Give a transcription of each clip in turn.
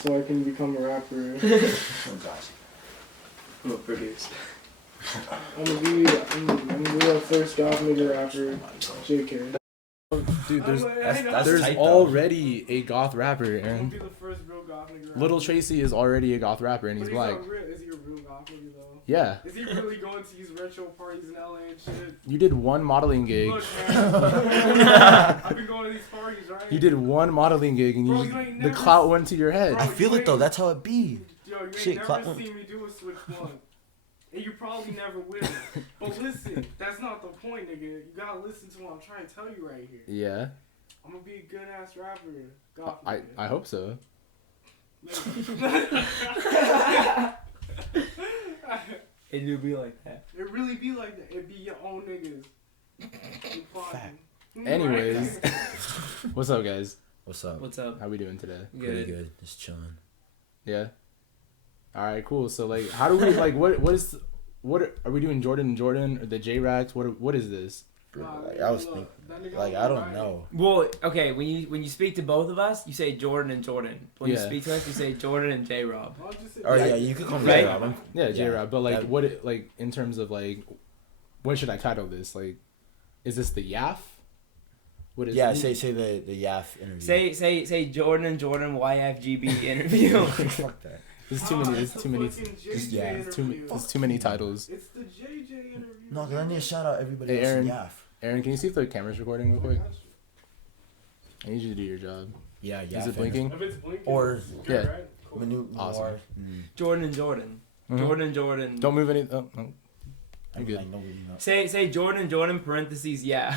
so I can become a rapper. Oh gosh. I'm a producer. I'm gonna be the first goth nigga rapper. JK. Dude, there's That's tight, though. already a goth rapper, I'm gonna Aaron. be the first real goth nigga rapper. Little Tracy is already a goth rapper, and he's But black. not real. Is he a real goth nigga though? Yeah. Is he really going to these retro parties in LA and shit? You did one modeling gig. Look, man. I've been going to these parties, right? You did one modeling gig, and Bro, you you ain't the never clout went to your head. I feel it though. That's how it be. Yo, you ain't Shit, never seen me do a switch one. And you probably never will. But listen, that's not the point, nigga. You gotta listen to what I'm trying to tell you right here. Yeah. I'm gonna be a good ass rapper. Goth I hope so. It do be like that. It really be like that. It be your own niggas. Fact. Anyways, what's up, guys? What's up? What's up? How we doing today? Pretty good. Just chilling. Yeah. All right, cool. So like, how do we like what are we doing? Jordan and Jordan or the J-Rax? What is this? Bro, like, I was thinking, like, I don't know. Well, okay, when you speak to both of us, you say Jordan and Jordan. When you Yeah. speak to us, you say Jordan and J Rob. Oh yeah, you could call me Right? Rob. Yeah, J-Rap. But like, that- what like in terms of like, what should I title this? Like, is this the YAF? What is? Yeah, it? say the YAF interview. Say Jordan and Jordan YFGB interview. Fuck that. There's too many. There's too many. yeah, There's too many titles. It's the JJ interview. No, cause I need to shout out everybody Hey, else Aaron. in YAF. Aaron, can you see if the camera's recording real quick? I need you to do your job. Yeah, Is YAF. it blinking? If it's blinking, Or- it's good, Yeah. right? Cool. Manu, Awesome. Noir, Jordan and Jordan. Mhm. Jordan and Jordan. Don't move any. Oh, oh. I You're mean, good. like, nobody knows. Say Jordan and Jordan parentheses yeah.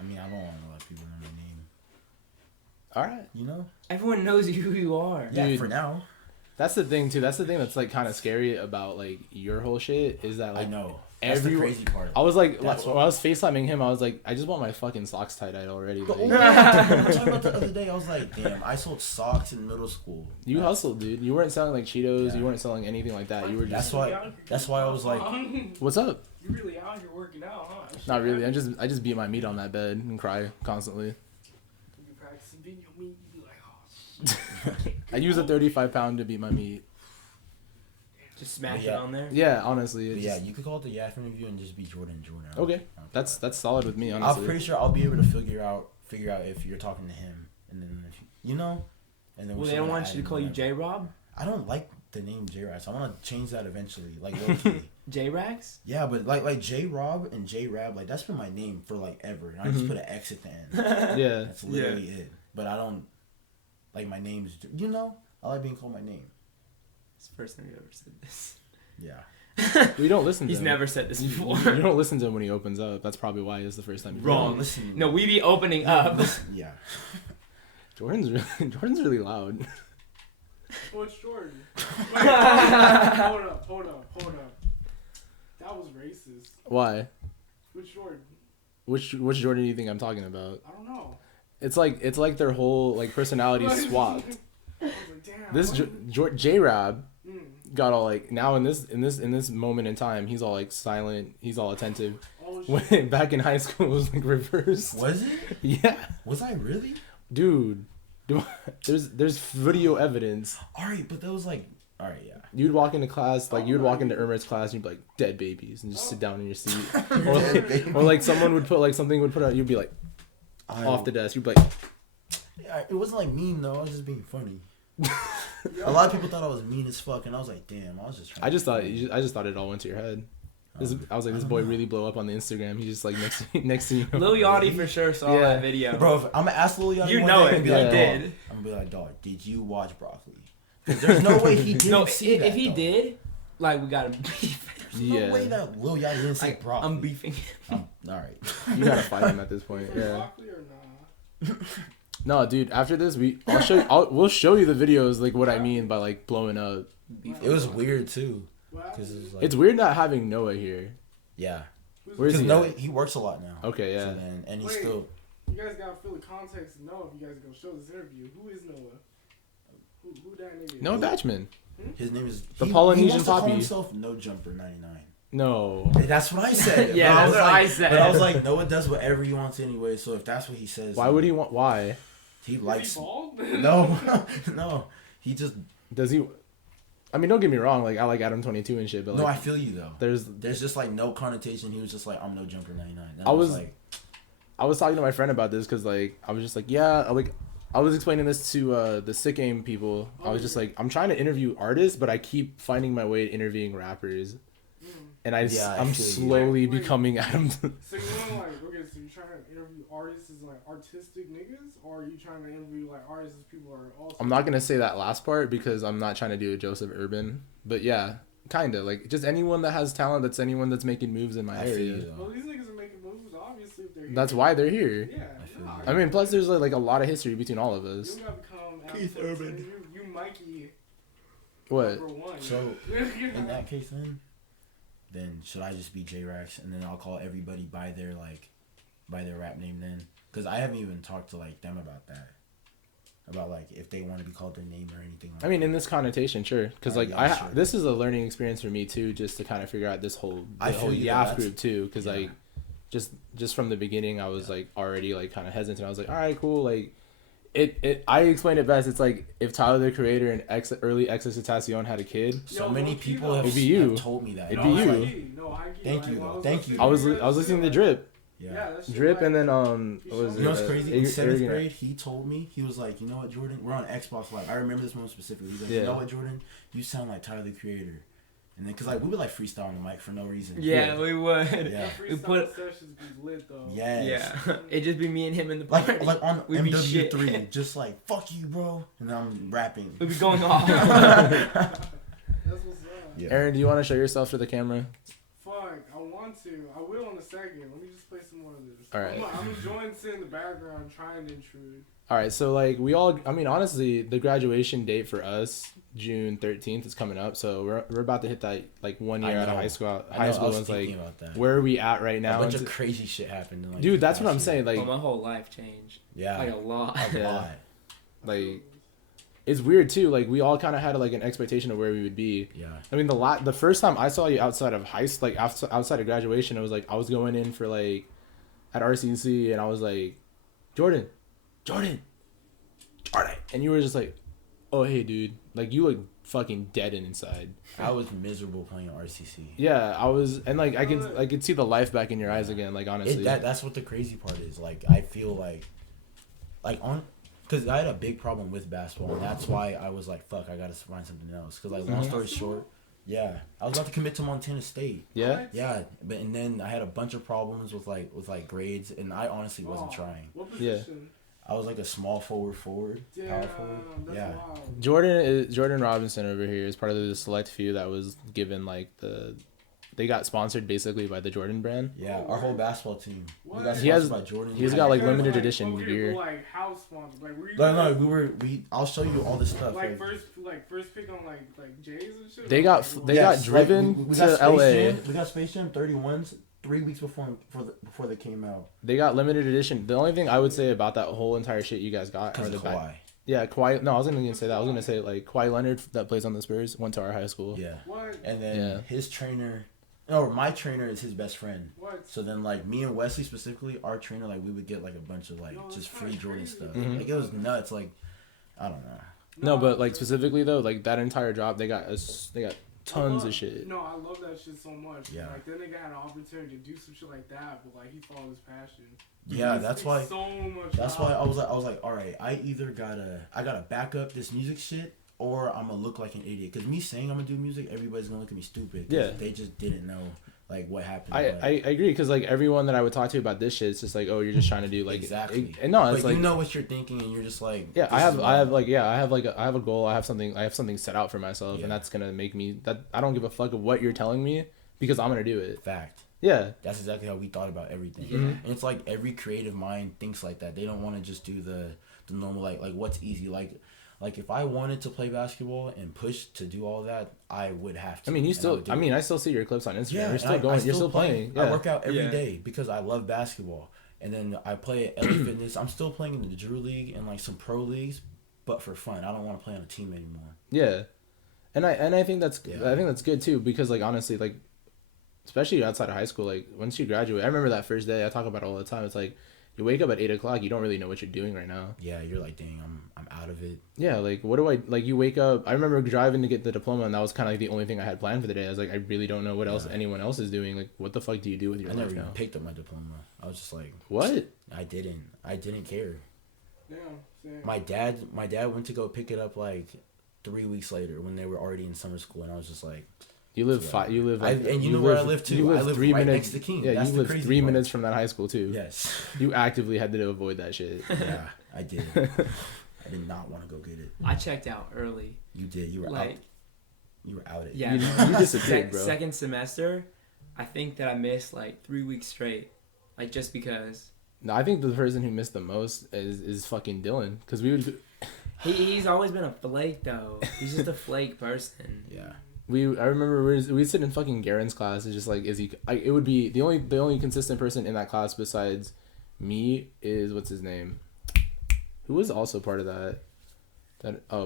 I mean, I don't want to let people know my name. All right. You know? Everyone knows who you are. Yeah, Dude. for now. That's the thing too. That's the thing that's like kind of scary about like your whole shit is that like I know. That's the everyone. crazy part. I was like, That's when I was FaceTiming him, I was like, I just want my fucking socks tie-dyed already. The Like, only thing I was talking about the other day, I was like, damn, I sold socks in middle school. you hustled, dude. You weren't selling like Cheetos. Yeah. You weren't selling anything like that. You were just. That's why I was like, What's up? You really out here working out, huh? Not really. I just beat my meat on that bed and cry constantly. You practicing beating your meat, you be like, oh shit. I use a 35-pound to beat my meat. Just smash it Yeah. on there. Yeah, honestly. but It's yeah, you could call it the YAF interview and just be Jordan Jordan. Okay. That's solid with me, I'm honestly. pretty sure I'll be able to figure out if you're talking to him, and then if you know, and then Well, we're they don't gonna want add you to call you whatever. J Rob. I don't like the name J Rax. I want to change that eventually, like low key. J Rax. Yeah, but like J Rob and J Rab, like that's been my name for like ever, and I just Mhm. put an X at the end. Yeah. That's literally it. But I don't like my name's. You know, I like being called my name. It's the first time you ever said this. Yeah. We don't listen to He's him. never said this You before. don't listen to him when he opens up. That's probably why it's the first time. Wrong. Listen. No, we be opening up. Yeah. Jordan's really loud. What's Jordan? Wait, hold up. That was racist. Why? Which Jordan? Which Jordan do you think I'm talking about? I don't know. It's like their whole like personality swapped. I was like, damn. This what? J-Rab Mm. got all like now in this moment in time he's all like silent, he's all attentive. Oh, shit. When back in high school it was like reversed. Was it? Yeah, Was I really? dude. There's video evidence. All right, but that was like, all right, yeah. You'd walk into class, like you'd walk into Irma's class, and you'd be like dead babies, and just sit down in your seat, or like someone would put like something would put out, you'd be like off the desk, you'd be like, Yeah, it wasn't like mean though. I was just being funny. A lot of people thought I was mean as fuck, and I was like, damn, I was just trying. I just thought it all went to your head. I was like, this boy really blow up on the Instagram. He's just like next to you. Lil Yachty for sure saw Yeah. that video. Bro, if I'm gonna ask Lil Yachty You one know day, it, I'm he gonna be like, did. dog, I'm gonna be like, dog, did you watch Broccoli? 'Cause there's no way he didn't No, see that. if he dog. did, like we gotta beef. There's Yeah. no way that Lil Yachty didn't see Like, Broccoli. I'm beefing. All right. You gotta fight him at this point. For Yeah. broccoli or nah? No, dude. After this, we'll show you the videos like what I mean by like blowing up. It was weird too, What because happened? it was like, It's weird not having Noah here. yeah. Where's Because he no, at? he works a lot now. Okay, yeah. So then, and he's Wait. still. You guys gotta feel the context to know if you guys gonna show this interview. Who is Noah? Who that nigga is? Noah Batchman. His name is The he Polynesian wants to call Poppy. himself No Jumper 99. No. That's what I said. Yeah, But that's was what like, I said. But I was like, Noah does whatever he wants anyway. So if that's what he says, Why would he want? Why? He Is likes. he bald? No, no. He just. Does he? I mean, don't get me wrong. Like I like Adam 22 and shit, but No, like I feel you though. There's just like no connotation. He was just like, I'm no jumper 99. And I was like, I was talking to my friend about this because like I was just like, yeah, like I was explaining this to the Sick Aim people. I was just like, I'm trying to interview artists, but I keep finding my way to interviewing rappers, and I'm feel you. slowly Wait. becoming Adam. So you know, like, okay, so you're trying to interview artists as like artistic niggas, or are you trying to interview like artists as people are also? I'm not gonna say that last part because I'm not trying to do a Joseph Urban, but yeah, kinda like just anyone that has talent. That's anyone that's making moves in my I feel area. you though. Well, these niggas are making moves, obviously, if they're here. That's why they're here. Yeah. feel Nah, you. I mean, plus there's like a lot of history between all of you us. gotta become Keith Adam Urban. 22. You Mikey. What? Number one. So, You know? in that case, then should I just be J-Rax and then I'll call everybody by their rap name then? Because I haven't even talked to like them about that. About like if they want to be called their name or anything. Like I mean, that. in this connotation, sure. Because like Yeah, sure. this is a learning experience for me too, just to kind of figure out this whole I whole feel you, YAF that's- group too. Because yeah. like just from the beginning, I was like already like kind of hesitant. I was like, all right, cool. Like I explained it best. It's like if Tyler the Creator and early Exorcitacion had a kid. So Yo, many low-key, people though. have, It'd be you. have told me that. It'd And be I was you. like, No, I get Thank like, you, when though. was Thank listening you. to I was Riverside, listening to like, Drip, yeah. that shit, Drip, like, and then you what was showed it? You know what's Yeah. crazy? In Arrogant- 7th grade, he told me, he was like, you know what, Jordan? We're on Xbox Live. I remember this moment specifically. He's like, Yeah. you know what, Jordan? You sound like Tyler the Creator. And then, because like, we would like freestyle on the mic for no reason. Yeah, we would. Yeah. We Freestyle put. sessions be lit though. Yes. Yeah. It'd just be me and him in the party. Like on We'd be shit. MW3, just like, fuck you, bro. And then I'm rapping. We'd be going off. That's what's up. Yeah. Aaron, do you want to show yourself to the camera? Fuck, I want to. I will in a second. Let me just play some more of this. All right. I'm enjoying sitting in the background trying to intrude. All right, so like we all, I mean, honestly, the graduation date for us, June 13th, is coming up. So we're about to hit that like 1 year I out of know. high school. I High know, school I was was thinking like, about that. where are we at right now? A bunch And of crazy shit happened. In, like, dude, that's what I'm past saying. year. Like, Well, my whole life changed. Yeah. Like a lot. A Yeah. lot. like it's weird too. Like we all kind of had like an expectation of where we would be. Yeah. I mean, the first time I saw you outside of high school, like outside of graduation, it was like I was going in for like at RCC, and I was like, Jordan, and you were just like, oh hey dude, like you look fucking dead inside. I was miserable playing RCC. Yeah, I was, and like I could see the life back in your eyes again. Like honestly, That's what the crazy part is. Like I feel like because I had a big problem with basketball, and that's why I was like, fuck, I gotta find something else. Because like long story short, yeah, I was about to commit to Montana State. yeah. Yeah, but and then I had a bunch of problems with grades, and I honestly wasn't trying. What Yeah. position? I was like a small forward, power Damn, forward. that's Yeah. wild. Jordan Robinson over here is part of the select few that was given like they got sponsored basically by the Jordan brand. Yeah, our whole basketball team. We got What? He has- sponsored by Jordan. he's Yeah. got, like, Because, limited edition okay, gear. but, like house sponsors. Like were you No, I'll show you all this stuff. like first pick on like Jays and shit. They Or, got like, they Yes, got driven like, we to got Space LA. Jam, we got Space Jam 31s 3 weeks before they came out. They got limited edition. The only thing I would say about that whole entire shit you guys got are Because the of back. Kawhi. Yeah, Kawhi. No, I wasn't gonna say that. I was gonna say like Kawhi Leonard that plays on the Spurs went to our high school. Yeah. What? And then Yeah. his trainer, no, my trainer is his best friend. What? So then, like, me and Wesley specifically, our trainer, like, we would get, like, a bunch of, like, Yo, just that's free kinda Jordan crazy. stuff. Mhm. Like, it was nuts. Like, I don't know. No, but like specifically though, like that entire job, they got tons love- of shit. No, I love that shit so much. Yeah. Like then they got an opportunity to do some shit like that, but like he followed his passion. Yeah, He that's speaks why. So much. That's why knowledge. I was like, all right, I gotta back up this music shit, or I'm gonna look like an idiot. Cause me saying I'm gonna do music, everybody's gonna look at me stupid. 'Cause Yeah. They just didn't know like what happened. I like, agree because like everyone that I would talk to about this shit, it's just like, oh, you're just trying to do like exactly. and no, but it's like you know what you're thinking, and you're just like, yeah, this I is have what- I have a goal. I have something set out for myself, Yeah. and that's gonna make me that I don't give a fuck of what you're telling me because I'm gonna do it. fact. Yeah, That's exactly how we thought about everything. Mhm. And it's like every creative mind thinks like that. They don't want to just do the normal like what's easy. Like if I wanted to play basketball and push to do all that, I would have to. I mean, you and still. would do I it. mean, I still see your clips on Instagram. Yeah, You're and still I going. You're still playing. Yeah. I work out every Yeah. day because I love basketball. And then I play at LA Fitness. I'm still playing in the Drew League and like some pro leagues, but for fun. I don't want to play on a team anymore. Yeah, and I think that's Yeah. I think that's good too because like honestly like, especially outside of high school, like once you graduate, I remember that first day I talk about it all the time. It's like you wake up at 8 o'clock, you don't really know what you're doing right now. Yeah, you're like, dang, I'm out of it. Yeah, like what do I like? You wake up. I remember driving to get the diploma, and that was kind of like the only thing I had planned for the day. I was like, I really don't know what else anyone else is doing. Like, what the fuck do you do with your I life never even now? picked up my diploma. I was just like, What? I didn't care. Yeah, same. My dad went to go pick it up like 3 weeks later when they were already in summer school, and I was just like, You live You live like, and you know where I live too. I live 3 right minutes. next to King. Yeah, That's you the live crazy 3 part. minutes from that high school too. Yes. You actively had to avoid that shit. Yeah, I did. I did not want to go get it. I checked out early. You did. You were Like, out. You were out at Yeah, You disappeared, bro. Second semester, I think that I missed like 3 weeks straight, like just because. No, I think the person who missed the most is fucking Dylan, because we would. He's always been a flake though. He's just a flake person. Yeah. I remember we'd sit in fucking Garen's class. It's just like, is he? It would be the only consistent person in that class besides me is what's his name, who was also part of that.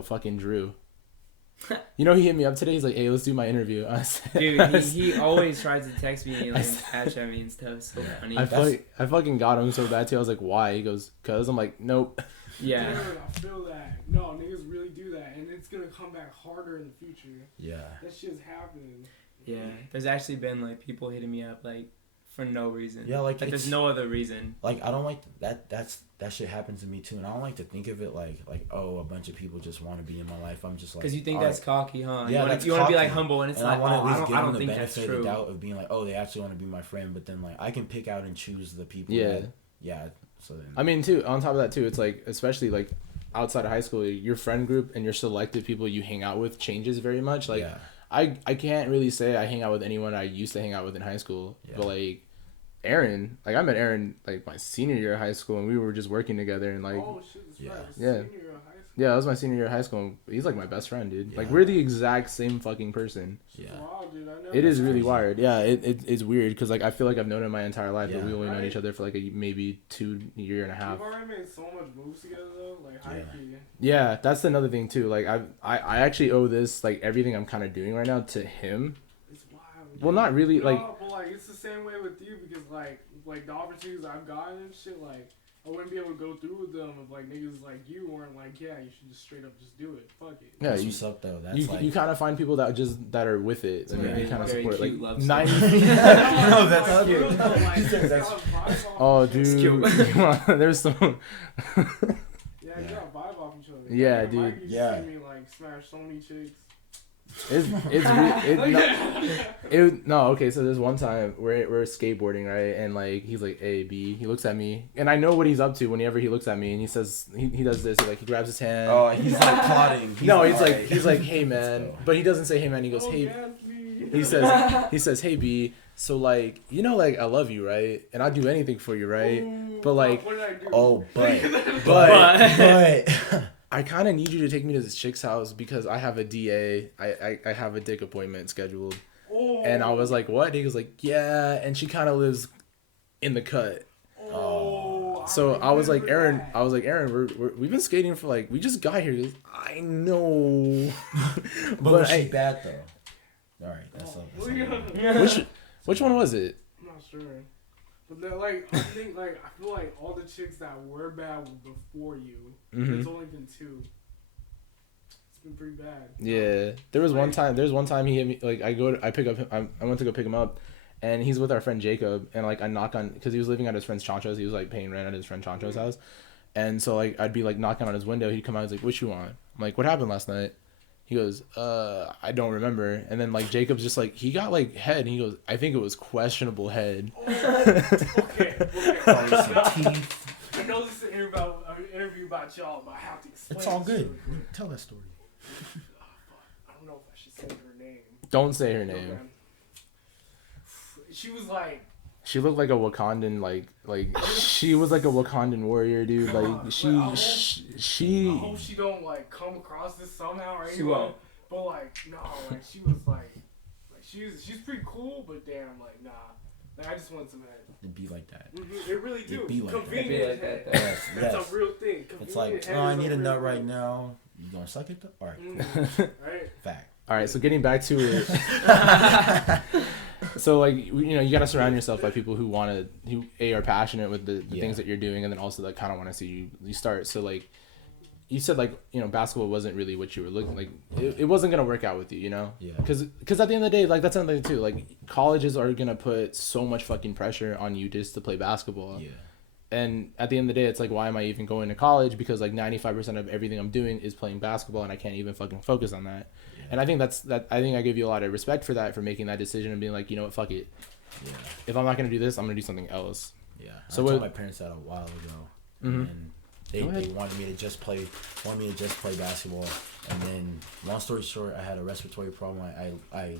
Fucking Drew. You know, he hit me up today. He's like, "Hey, let's do my interview." Dude, he always tries to text me and like catch at me and stuff. So funny. I fucking got him so bad too. I was like, "Why?" He goes, "Cause." I'm like, "Nope." Yeah. Dude, I feel that. No, niggas really do that, and it's gonna come back harder in the future. Yeah. That shit's happening. Yeah. There's actually been like people hitting me up like for no reason. Yeah, like there's no other reason. Like, I don't like that. That shit happens to me too, and I don't like to think of it like oh, a bunch of people just want to be in my life. I'm just like, Because you think that's cocky, huh? Yeah, you want to be like humble, and it's and like, I want to at least give I them don't the think that's benefit of true. the doubt of being like, oh, they actually want to be my friend. But then like I can pick out and choose the people. Yeah. So then. I mean, too. On top of that, too, it's like, especially like outside of high school, your friend group and your selected people you hang out with changes very much. Like, yeah. I can't really say I hang out with anyone I used to hang out with in high school, but like Aaron, like I met Aaron like my senior year of high school, and we were just working together, and like Oh shit, that's Yeah. right. Yeah. Senior year of high school. yeah, that was my senior year of high school. And he's like my best friend, dude. Like Yeah. we're the exact same fucking person. Yeah. Wow, dude, I never It is really crazy. wired. Yeah, it's weird because like I feel like I've known him my entire life, but Yeah. we only known Right. each other for like maybe 2 year and a half. We've already made so much moves together though, like high key. Yeah, that's another thing too. Like I actually owe this, like everything I'm kind of doing right now, to him. It's wild. Well, not really. No, Like but like it's the same way with you because like the opportunities I've gotten and shit, like I wouldn't be able to go through with them if like niggas like you weren't like, yeah, you should just straight up just do it. Fuck it. yeah, That's you what's up though. That's you, like you kind of find people that are with it, and Very- they kind of very support. Like cute love 90. story. No, that's Like, cute. real though, like, That's- you gotta vibe off Oh, each other. dude, come on, there's some. Yeah, you Yeah. gotta vibe off each other. Yeah, Like, dude. Mike used to Yeah. see me like smash so many chicks. Okay, so there's one time we're skateboarding, right, and like he's like A B, he looks at me and I know what he's up to whenever he looks at me, and he says he does this, he grabs his hand. Oh, he's like plotting. He's like hey man, but he doesn't say hey man, he goes Oh, hey, yes, me. he says hey B, so like you know like I love you, right, and I'd do anything for you, right, Ooh, but like what did I do? Oh, but but I kind of need you to take me to this chick's house because I have a DA. I have a dick appointment scheduled. Oh. And I was like, what? He was like, yeah. And she kind of lives in the cut. Oh, So I was like, remember Aaron, we've been skating for like, we just got here. He goes, I know. But was she bad though? All right, that's that. up. Oh, That's yeah. up. Which one was it? I'm not sure. But then, like, I think, like, I feel like all the chicks that were bad were before you. Mhm. It's only been 2. It's been pretty bad. Yeah. There was one time he hit me, like I went to go pick him up, and he's with our friend Jacob, and like I knock on, because he was living at his friend's Chancho's, he was like paying rent at his friend Chancho's house, and so like I'd be like knocking on his window, he'd come out, he's like, what you want? I'm like, what happened last night? He goes, I don't remember. And then like Jacob's just like, he got like head, and he goes, I think it was questionable head. Okay. Probably some teeth. I know this is an interview about y'all, but I have to explain. It's all this good. really quick. Tell that story. I don't know if I should say her name. Don't say her name. Okay. She was like, She looked like a Wakandan, like she was like a Wakandan warrior, dude. Like I she hope she don't like come across this somehow or anything. She won't. But like, no, like she was like she's pretty cool, but damn, like nah. Like I just want some head. It'd be like that. It really do. It'd be like that. Convenient It'd be head. like that. Yes, That's yes. a real thing. It's Convenient like, head oh, I is a need a real nut right thing. now. You gonna suck it though? All right, cool. Right. Fact. All right, so getting back to it. So like you gotta surround yourself by people who are passionate with the things that you're doing, and then also like kind of want to see you start. So like you said, like basketball wasn't really what you were looking like. It wasn't gonna work out with you, Yeah. Because at the end of the day, like that's another thing too. Like colleges are gonna put so much fucking pressure on you just to play basketball. Yeah. And at the end of the day, it's like, why am I even going to college? Because like 95% of everything I'm doing is playing basketball, and I can't even fucking focus on that. Yeah. And I think I think I give you a lot of respect for that, for making that decision and being like, you know what, fuck it. Yeah. If I'm not gonna do this, I'm gonna do something else. Yeah. So I told my parents that a while ago, and they wanted me to just play basketball. And then, long story short, I had a respiratory problem. I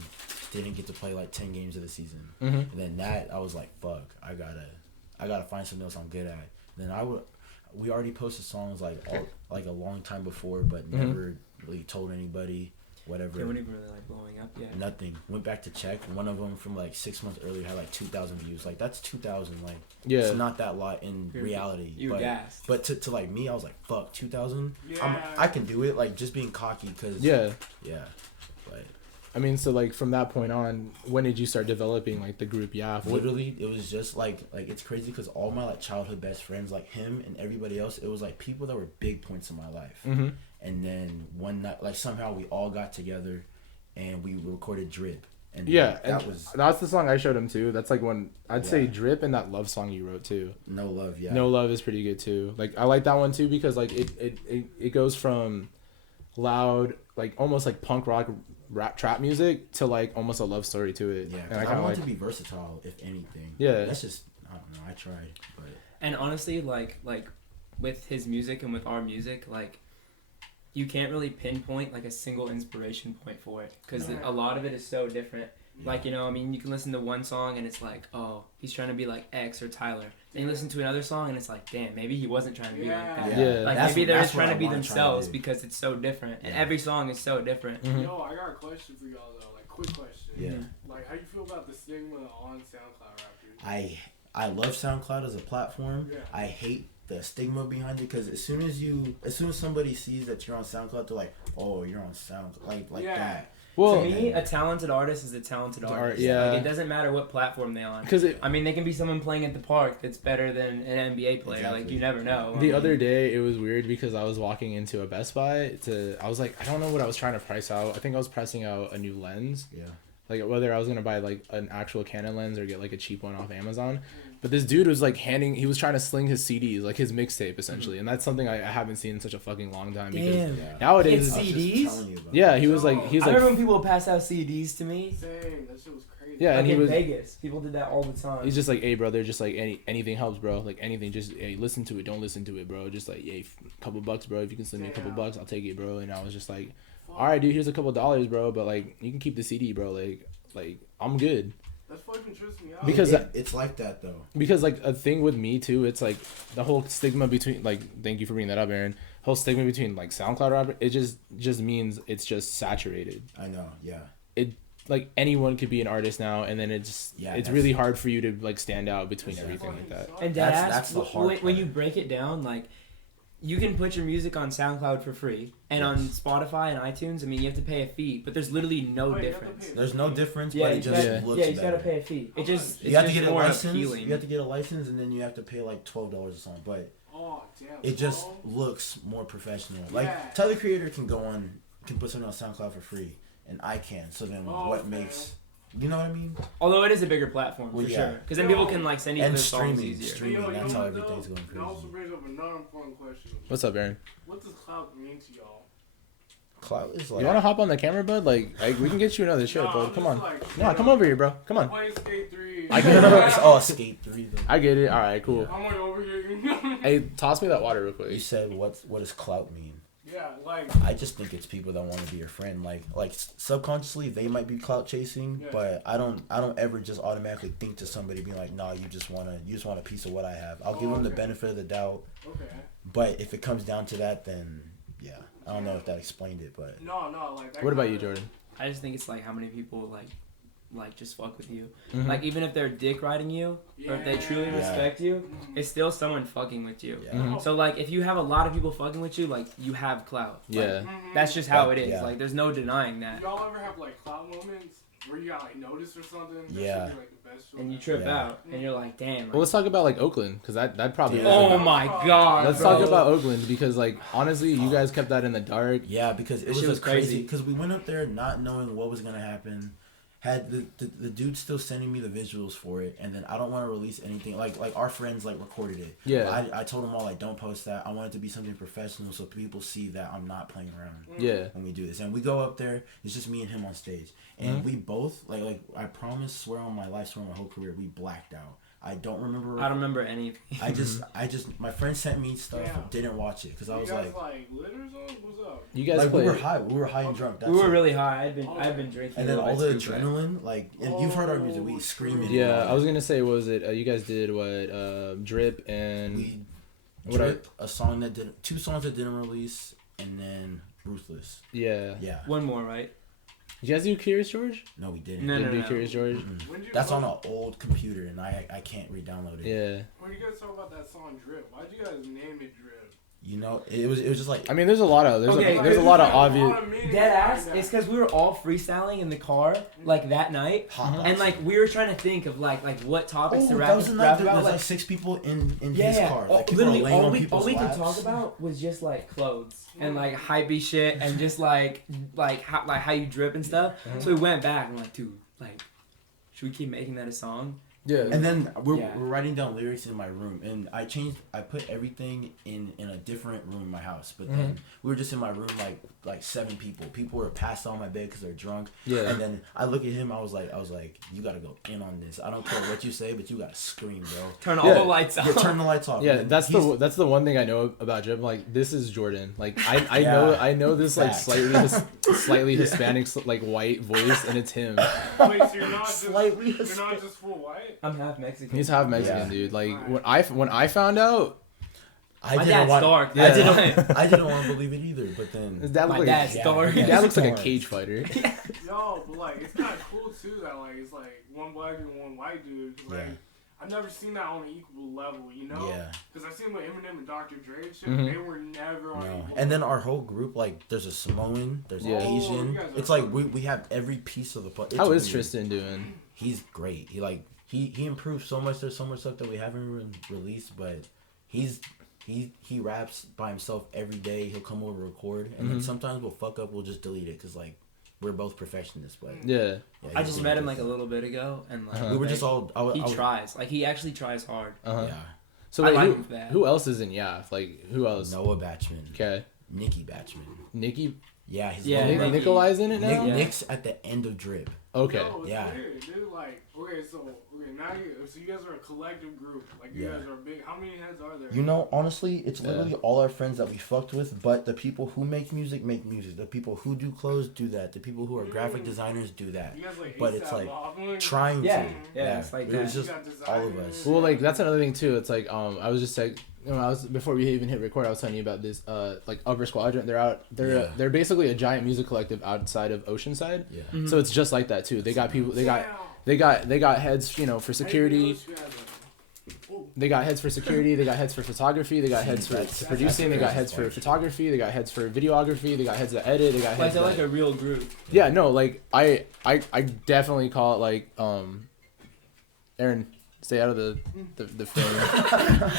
didn't get to play like 10 games of the season. And then I was like, fuck, I gotta find something else I'm good at. And then we already posted songs like a long time before, but never really told anybody. Whatever. They weren't even really like blowing up yet. Nothing. Went back to check. One of them from like 6 months earlier had like 2,000 views. Like that's 2,000. Like it's not that lot in reality. But to like me, I was like, fuck, 2,000. Yeah. I can do it. Like just being cocky because yeah. But I mean, so like from that point on, when did you start developing like the group YAF? Literally, it was just like it's crazy because all my like childhood best friends, like him and everybody else, it was like people that were big points in my life. And then one night, like somehow we all got together, and we recorded "Drip." And that's the song I showed him too. That's like one I'd say "Drip" and that love song you wrote too. No Love, yeah. No Love is pretty good too. Like I like that one too because like it goes from loud, like almost like punk rock rap trap music to like almost a love story to it. Yeah, and I want to be versatile, if anything. Yeah, that's just I don't know. I tried, but and honestly, like with his music and with our music, like. You can't really pinpoint like a single inspiration point for it because a lot of it is so different. Yeah. Like, I mean, you can listen to one song and it's like, oh, he's trying to be like X or Tyler. Then you listen to another song and it's like, damn, maybe he wasn't trying to be like that. Yeah. Like maybe they're just trying to be themselves because it's so different. And every song is so different. Yo, I got a question for y'all though, like quick question. Yeah. Like, how you feel about the stigma on SoundCloud rappers? I love SoundCloud as a platform. Yeah. I hate the stigma behind it because as soon as somebody sees that you're on SoundCloud, they're like, oh, you're on SoundCloud, like that. Well, to me, a talented artist is a talented artist. Yeah. Like, it doesn't matter what platform they're on. Because I mean, they can be someone playing at the park that's better than an NBA player. Exactly. Like, you never know. The other day, it was weird because I was walking into a Best Buy I was like, I don't know what I was trying to price out. I think I was pricing out a new lens. Yeah. Like, whether I was going to buy, like, an actual Canon lens or get, like, a cheap one off Amazon. But this dude was, like, he was trying to sling his CDs, like, his mixtape, essentially. And that's something I haven't seen in such a fucking long time. Damn. Because nowadays... CDs? Yeah, he was like... I remember when people would pass out CDs to me. Same, that shit was crazy. Yeah, and he was... in Vegas. People did that all the time. He's just like, hey, brother, just, like, anything helps, bro. Like, anything, just, hey, listen to it. Don't listen to it, bro. Just, like, hey, a couple bucks, bro. If you can send me a couple bucks, I'll take it, bro. And I was just like, all right, dude, here's a couple dollars, bro. But, like, you can keep the CD, bro. Like, I'm good. That's fucking trips me out. Because it's like that though. Because like a thing with me too, it's like the whole stigma between like thank you for bringing that up, Aaron. Whole stigma between like SoundCloud rapper, it just means it's just saturated. I know, yeah. It like anyone could be an artist now, and then it's really hard for you to like stand out between everything like that. And that's the hard part. When you break it down, like. You can put your music on SoundCloud for free, and on Spotify and iTunes, I mean, you have to pay a fee, but there's literally no difference. There's no difference, but it just looks better. You gotta pay a fee. It just you have to get a license. You have to get a license, and then you have to pay like $12 or something. But it just looks more professional. Like Tyler the Creator can put something on SoundCloud for free, and I can. So then, what makes you know what I mean? Although it is a bigger platform for sure, because then people can like send you their songs easier. Streaming, that's how everything's going crazy. That also brings up another important question. What's up, Aaron? What does clout mean to y'all? Clout is like. You want to hop on the camera, bud? Like we can get you another shit, bro. Come on. No, come over here, bro. Come on. Playing Skate 3. I get it. It's all Skate 3. Though. I get it. All right, cool. I'm like over here. Hey, toss me that water real quick. You said what does clout mean? Yeah, like I just think it's people that want to be your friend. Like subconsciously they might be clout chasing, but I don't ever just automatically think to somebody being like, nah, you just want a piece of what I have. I'll give them the benefit of the doubt. Okay. But if it comes down to that, then yeah, I don't know if that explained it, but no, like. What about you, Jordan? I just think it's like how many people like just fuck with you. Like even if they're dick riding you or if they truly respect you, it's still someone fucking with you. So like if you have a lot of people fucking with you, like you have clout. Yeah. Like, that's just how it is. Like there's no denying that. Y'all ever have like clout moments? where you got like noticed or something. Yeah. That should be, like, the best show And you ever. trip Yeah. out, and you're like, damn. Well, Like, let's talk about like Oakland, because that probably. Yeah. was oh my god. Let's bro. talk about Oakland, because like honestly, you guys kept that in the dark. Yeah, because it That was, shit was a crazy. crazy. Because we went up there not knowing what was gonna happen. Had the dude still sending me the visuals for it, and then I don't want to release anything. Like our friends like recorded it. Yeah. I told them all like, don't post that. I want it to be something professional so people see that I'm not playing around Yeah. when we do this. And we go up there. It's just me and him on stage, and we both like I promise, swear on my life, swear on my whole career, we blacked out. I don't remember. I don't remember anything. I just my friend sent me stuff. Yeah. Didn't watch it because I was You guys, like lit or something? What's up? You guys we played. were high. We were high and drunk. That's We were it. really high. I've been drinking. And a then little all bit the too, but- adrenaline, like, and you've heard our music, we scream it. Yeah, I was gonna say, what was it? You guys did what? Drip and We what Drip, a song that didn't, 2 songs that didn't release, and then Ruthless. yeah. Yeah. One more, right? Did you guys do Curious George? No, we didn't. No, Did no, you do no. Curious George? When did you That's talk- on an old computer, and I can't re-download it. Yeah. When you guys talk about that song Drip, why'd you guys name it Drip? You know, it was just like I mean, there's a lot of Okay, there's a lot of obvious. Dead ass. It's because we were all freestyling in the car like that night, hot and like we were trying to think of like what topics to that rap, was the night rap there about. was like Like 6 people in yeah, his yeah. car. All- Like, people literally were laying all on we people's could laps. talk about was just like clothes and like hypey shit and just like how you drip and stuff. So we went back and like, dude, like, should we keep making that a song? Yeah. And then we're Yeah. writing down lyrics in my room, and I put everything in a different room in my house. But then we were just in my room like 7 people. People were passed on my bed because they're drunk. Yeah. And then I look at him. I was like, you gotta go in on this. I don't care what you say, but you gotta scream, bro. Turn all Yeah. the lights Yeah, off. turn the lights off. Yeah, And that's he's- the one thing I know about Drip. Like, this is Jordan. Like, I Yeah. I know this like Facts. slightly Hispanic like white voice, and it's him. Wait, so you're not just Slightly you're not just full white? I'm half Mexican. He's half Mexican, Yeah. dude. Like when I found out, I My didn't dad's want. dark. I That's didn't. why. I didn't want to believe it either. But then his dad My looks dad's like dark. his dad looks like a Dark. cage fighter. Yo, but like it's kind of cool too that like it's like one black dude and one white dude. 'Cause, like Yeah. I've never seen that on an equal level, you know? Yeah. Because I've seen with Eminem and Dr. Dre and shit, Mhm. they were never on no. equal And then level. our whole group, like, there's a Samoan, there's Yeah. an Oh, Asian. you guys are It's like fucking- we have every piece of the. How is weird. Tristan doing? He's great. He improved so much. There's so much stuff that we haven't released, but he raps by himself every day. He'll come over record, and then Mhm. sometimes we'll fuck up. We'll just delete it because like we're both perfectionists. But Yeah. yeah, I he's just doing met him good like a stuff. little bit ago, and like Uh-huh. We were like, just all. he tries. Like he actually tries hard. Uh-huh. Yeah. So I wait, like him for that. who else is in YAF? Like, who else? Noah Batchman. Okay. Nicky Batchman. Nikki. Yeah, his Yeah, little Nick- brother. Nikolai's in it now. Yeah. Nick's at the end of Drip. Okay. Yo, it's Yeah. weird, dude. Like, okay, so now so you guys are a collective group. Like, you Yeah. guys are big. How many heads are there? You know, honestly, it's Yeah. literally all our friends that we fucked with, but the people who make music. The people who do clothes do that. The people who are graphic designers do that. You guys like But ASAP it's like Mob, like, Trying Yeah. to. Yeah, it's like it was that. just You got all of designers. us. Well, like that's another thing too. It's like I was just like before we even hit record, I was telling you about this like Upper Squadron. Yeah. They're basically a giant music collective outside of Oceanside. Yeah. Mhm. So it's just like that too. They got people. They got heads, for How do you security. know you guys are- Ooh. They got heads for security. They got heads for photography. They got heads for That's- producing. They got that's heads for crazy. photography. They got heads for videography. They got heads that edit. They got Like heads. they're that, like a real group. yeah, no, like I definitely call it like Aaron, stay out of the frame.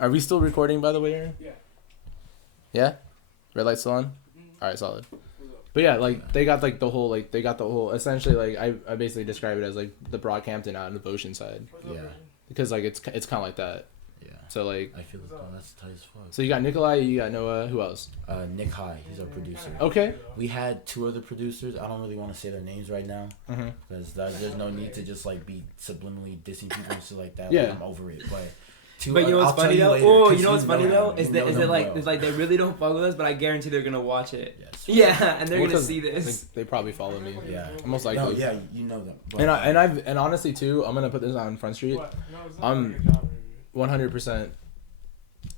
Are we still recording, by the way, Aaron? Yeah. Yeah? Red light still on? Alright, solid. But yeah, like they got like the whole essentially like I basically describe it as like the Brockhampton out of Oceanside. Yeah. Because like it's kind of like that. Yeah. So like I feel that's tight as fuck. so you got Nikolai, you got Noah, who else? Nick High, he's our producer. Okay. We had 2 other producers. I don't really want to say their names right now Mhm. because there's no need to just like be subliminally dissing people and shit like that. Yeah. Like, I'm over it. But But you know I'll what's tell funny though? later, Oh, 'cause you know what's funny know though? them. Is You that know is them it like well. it's like they really don't fuck with us, but I guarantee they're gonna watch it. Yes. Yeah, and they're Well, gonna 'cause see I this. think they probably follow me. Yeah. Most No, likely. yeah, you know them. But, And honestly too, I'm gonna put this on Front Street. What? No, it's not I'm like a job interview. 100%.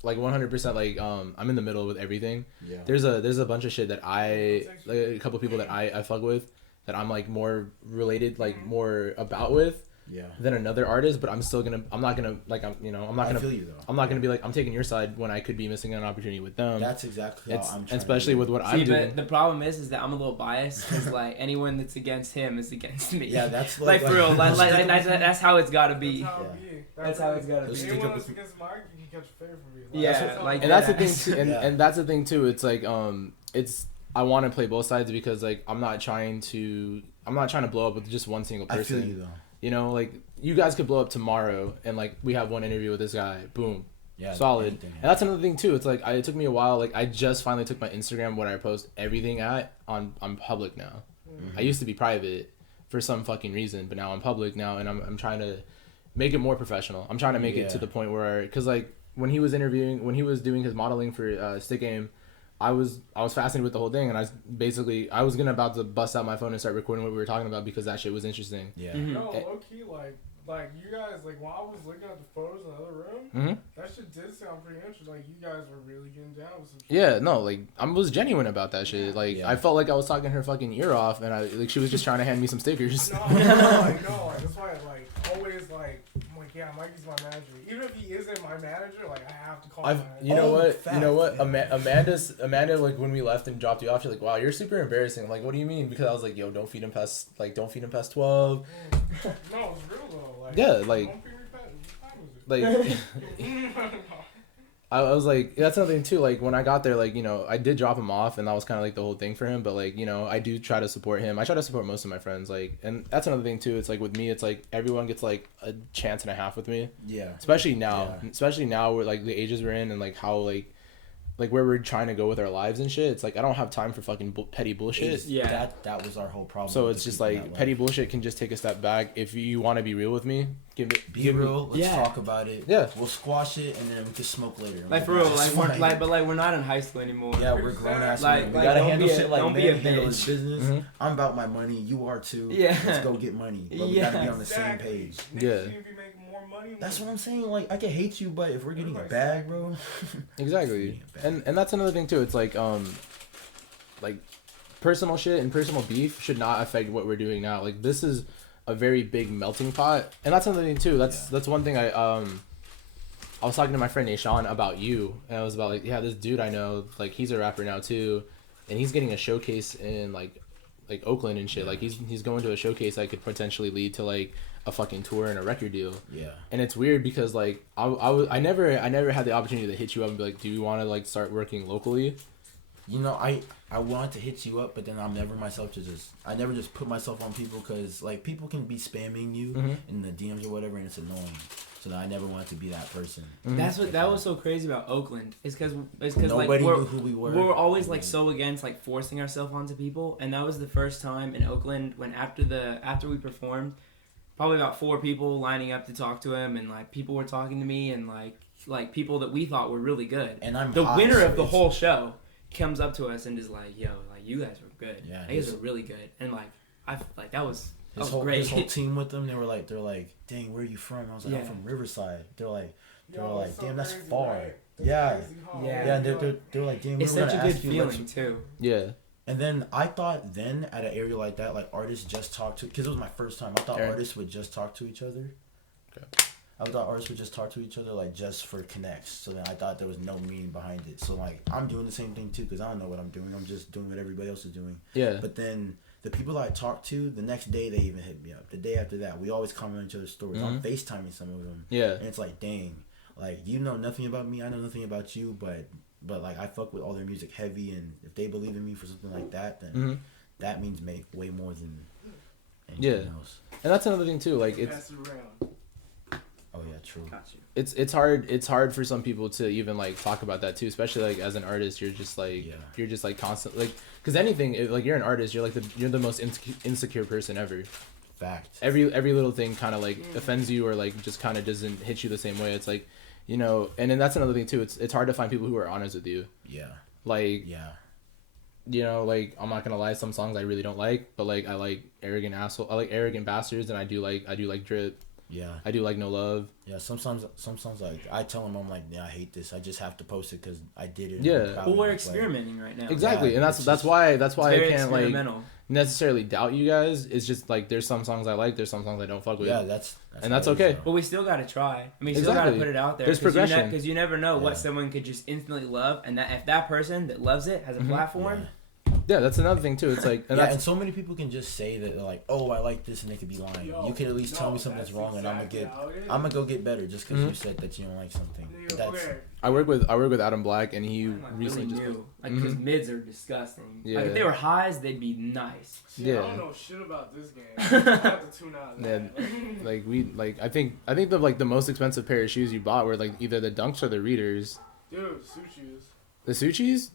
Like 100%. Like I'm in the middle with everything. yeah. There's a bunch of shit that like a couple people that I fuck with that I'm like more related, like more about with. than another artist, but I'm not gonna like I'm not gonna I feel you, though. I'm not gonna be like I'm taking your side when I could be missing an opportunity with them. That's exactly how I'm trying especially to with what I'm doing. But the problem is that I'm a little biased because like anyone that's against him is against me. Yeah, that's like for real. Like that's how it's gotta be. That's how it be. That's how it's gotta be. Anyone that's against Mike, you can catch a fade from me. Yeah, like and that's the thing too, and that's the thing too. It's like it's I want to play both sides because like I'm not trying to blow up with just one single person. I feel you though. You know, like you guys could blow up tomorrow and like we have one interview with this guy, boom, solid. And that's another thing too. It's like it took me a while. Like I just finally took my Instagram, what I post everything at, on public now. I used to be private for some fucking reason, but now I'm public now, and I'm trying to make it more professional. I'm trying to make it to the point where, because like when he was doing his modeling for Stick Game, I was fascinated with the whole thing, and I was about to bust out my phone and start recording what we were talking about because that shit was interesting. Yeah. Mm-hmm. No, low key, like you guys, like when I was looking at the photos in the other room, that shit did sound pretty interesting. Like you guys were really getting down with some shit. Yeah, no, like I was genuine about that shit. Like I felt like I was talking her fucking ear off, and she was just trying to hand me some stickers. No, that's why always I'm like, yeah, Mikey's my manager. Even if he isn't my manager, like I have to call him. You know what? Amanda, like when we left and dropped you off, she's like, "Wow, you're super embarrassing." I'm like, what do you mean? Because I was like, "Yo, don't feed him past 12." No, it's real though. Like, yeah, like, I was like, that's another thing too. Like when I got there, like I did drop him off, and that was kind of like the whole thing for him. But like I do try to support him. I try to support most of my friends. Like, and that's another thing too. It's like with me, it's like everyone gets like a chance and a half with me. Yeah. Especially now, where like the ages we're in, and like how like where we're trying to go with our lives and shit. It's like I don't have time for fucking petty bullshit. Yeah. That was our whole problem. So it's just like petty bullshit can just take a step back. If you want to be real with me, be real. Let's talk about it. Yeah. We'll squash it and then we can smoke later. Like for real, we're not in high school anymore. Yeah, we're grown ass men. We like, gotta handle shit like man handle bitch. his business. Mm-hmm. I'm about my money. You are too. Yeah. Let's go get money. But we gotta be on the same page. Yeah. That's what I'm saying. Like I can hate you, but if we're getting a bag, bro. Exactly. And that's another thing too. It's like personal shit and personal beef should not affect what we're doing now. Like this is a very big melting pot, and that's another thing too. That's one thing I was talking to my friend Nishan about you, and I was about like, yeah, this dude I know, like he's a rapper now too, and he's getting a showcase in like Oakland and shit. Like he's going to a showcase that could potentially lead to like a fucking tour and a record deal. Yeah. And it's weird because like I never had the opportunity to hit you up and be like, do you want to like start working locally? I wanted to hit you up, but then I never just put myself on people because like people can be spamming you in the DMs or whatever, and it's annoying. So I never wanted to be that person. That's what that was so crazy about Oakland. It's because nobody knew who we were. We're always like so against like forcing ourselves onto people, and that was the first time in Oakland when after we performed, probably about 4 people lining up to talk to him, and like people were talking to me, and like people that we thought were really good. And I'm the winner of the whole show comes up to us and is like, "Yo, like you guys were good. Yeah, you guys were really good." And that was great. His whole team with them, they're like, "Dang, where are you from?" I was like, "I'm from Riverside." They're like, "Damn, that's far." Right? Yeah. And they're like, "Damn, it's such a good feeling too." Yeah. And then I thought at an area like that, like artists just talk to, because it was my first time. I thought artists would just talk to each other. Okay. I thought artists would just talk to each other like just for connects. So then I thought there was no meaning behind it. So like I'm doing the same thing too because I don't know what I'm doing. I'm just doing what everybody else is doing. Yeah. But then the people that I talked to, the next day they even hit me up. The day after that, we always comment on each other's stories. I'm FaceTiming some of them. Yeah. And it's like, dang, like you know nothing about me. I know nothing about you, but like I fuck with all their music heavy, and if they believe in me for something like that, then that means way more than anything else. And that's another thing too. Like it's. Oh yeah, true. Got you. It's hard for some people to even like talk about that too, especially like as an artist. You're just like constant like because anything like you're an artist. You're the most insecure person ever. Fact. Every little thing kind of like offends you or like just kind of doesn't hit you the same way. It's like, and then that's another thing too. It's hard to find people who are honest with you. Yeah. Like. Yeah. Like I'm not gonna lie, some songs I really don't like, but like I like arrogant asshole. I like arrogant bastards, and I do like drip. Yeah. I do like No Love. Yeah, sometimes like I tell them I'm like, yeah, I hate this. I just have to post it because I did it. Yeah. Well, we're experimenting right now. Exactly, and that's why I can't like. necessarily doubt you guys. It's just like there's some songs I like, there's some songs I don't fuck with. Yeah, that's okay. But we still gotta try. I mean, still gotta put it out there. There's progression because you never know what someone could just instantly love, and that if that person that loves it has a platform. Yeah, that's another thing too. It's like and so many people can just say that they're like, oh, I like this, and they could be lying. You can at least tell me something's wrong, and I'm gonna go get better just because you said that you don't like something. But that's I work with Adam Black, and he recently really knew because mids are disgusting. Yeah. Like if they were highs, they'd be nice. Shit, I don't know shit about this game. I have to tune out. I think the most expensive pair of shoes you bought were like either the Dunks or the Readers. Dude, Suchis. The Suchis?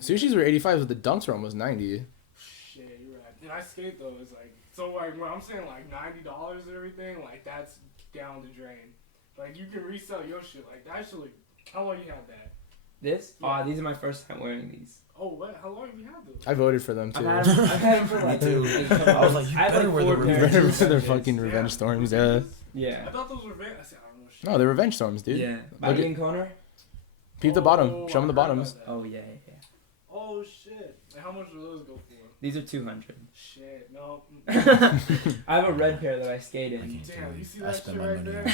Suchis were 85, but the Dunks were almost 90. Shit, you're right. And I skate though. It's like so like when I'm saying like $90 and everything, like that's down the drain. Like you can resell your shit like that. Shit, like, how long you had that? This? Yeah. These are my first time wearing these. Oh, what? How long have you had those? I voted for them too. I've had them for like I was like, you better wear the Revenge. They're fucking Revenge Storms, yeah. Yeah. I thought those were Revenge. I said, I don't know shit. No, they're Revenge Storms, dude. Yeah. Baggy and corner. Peep the bottom. Show them the bottoms. Oh yeah. Oh shit! Like, how much do those go for? These are 200. Shit, no. I have a red pair that I skate in. Damn, you see that shit right there?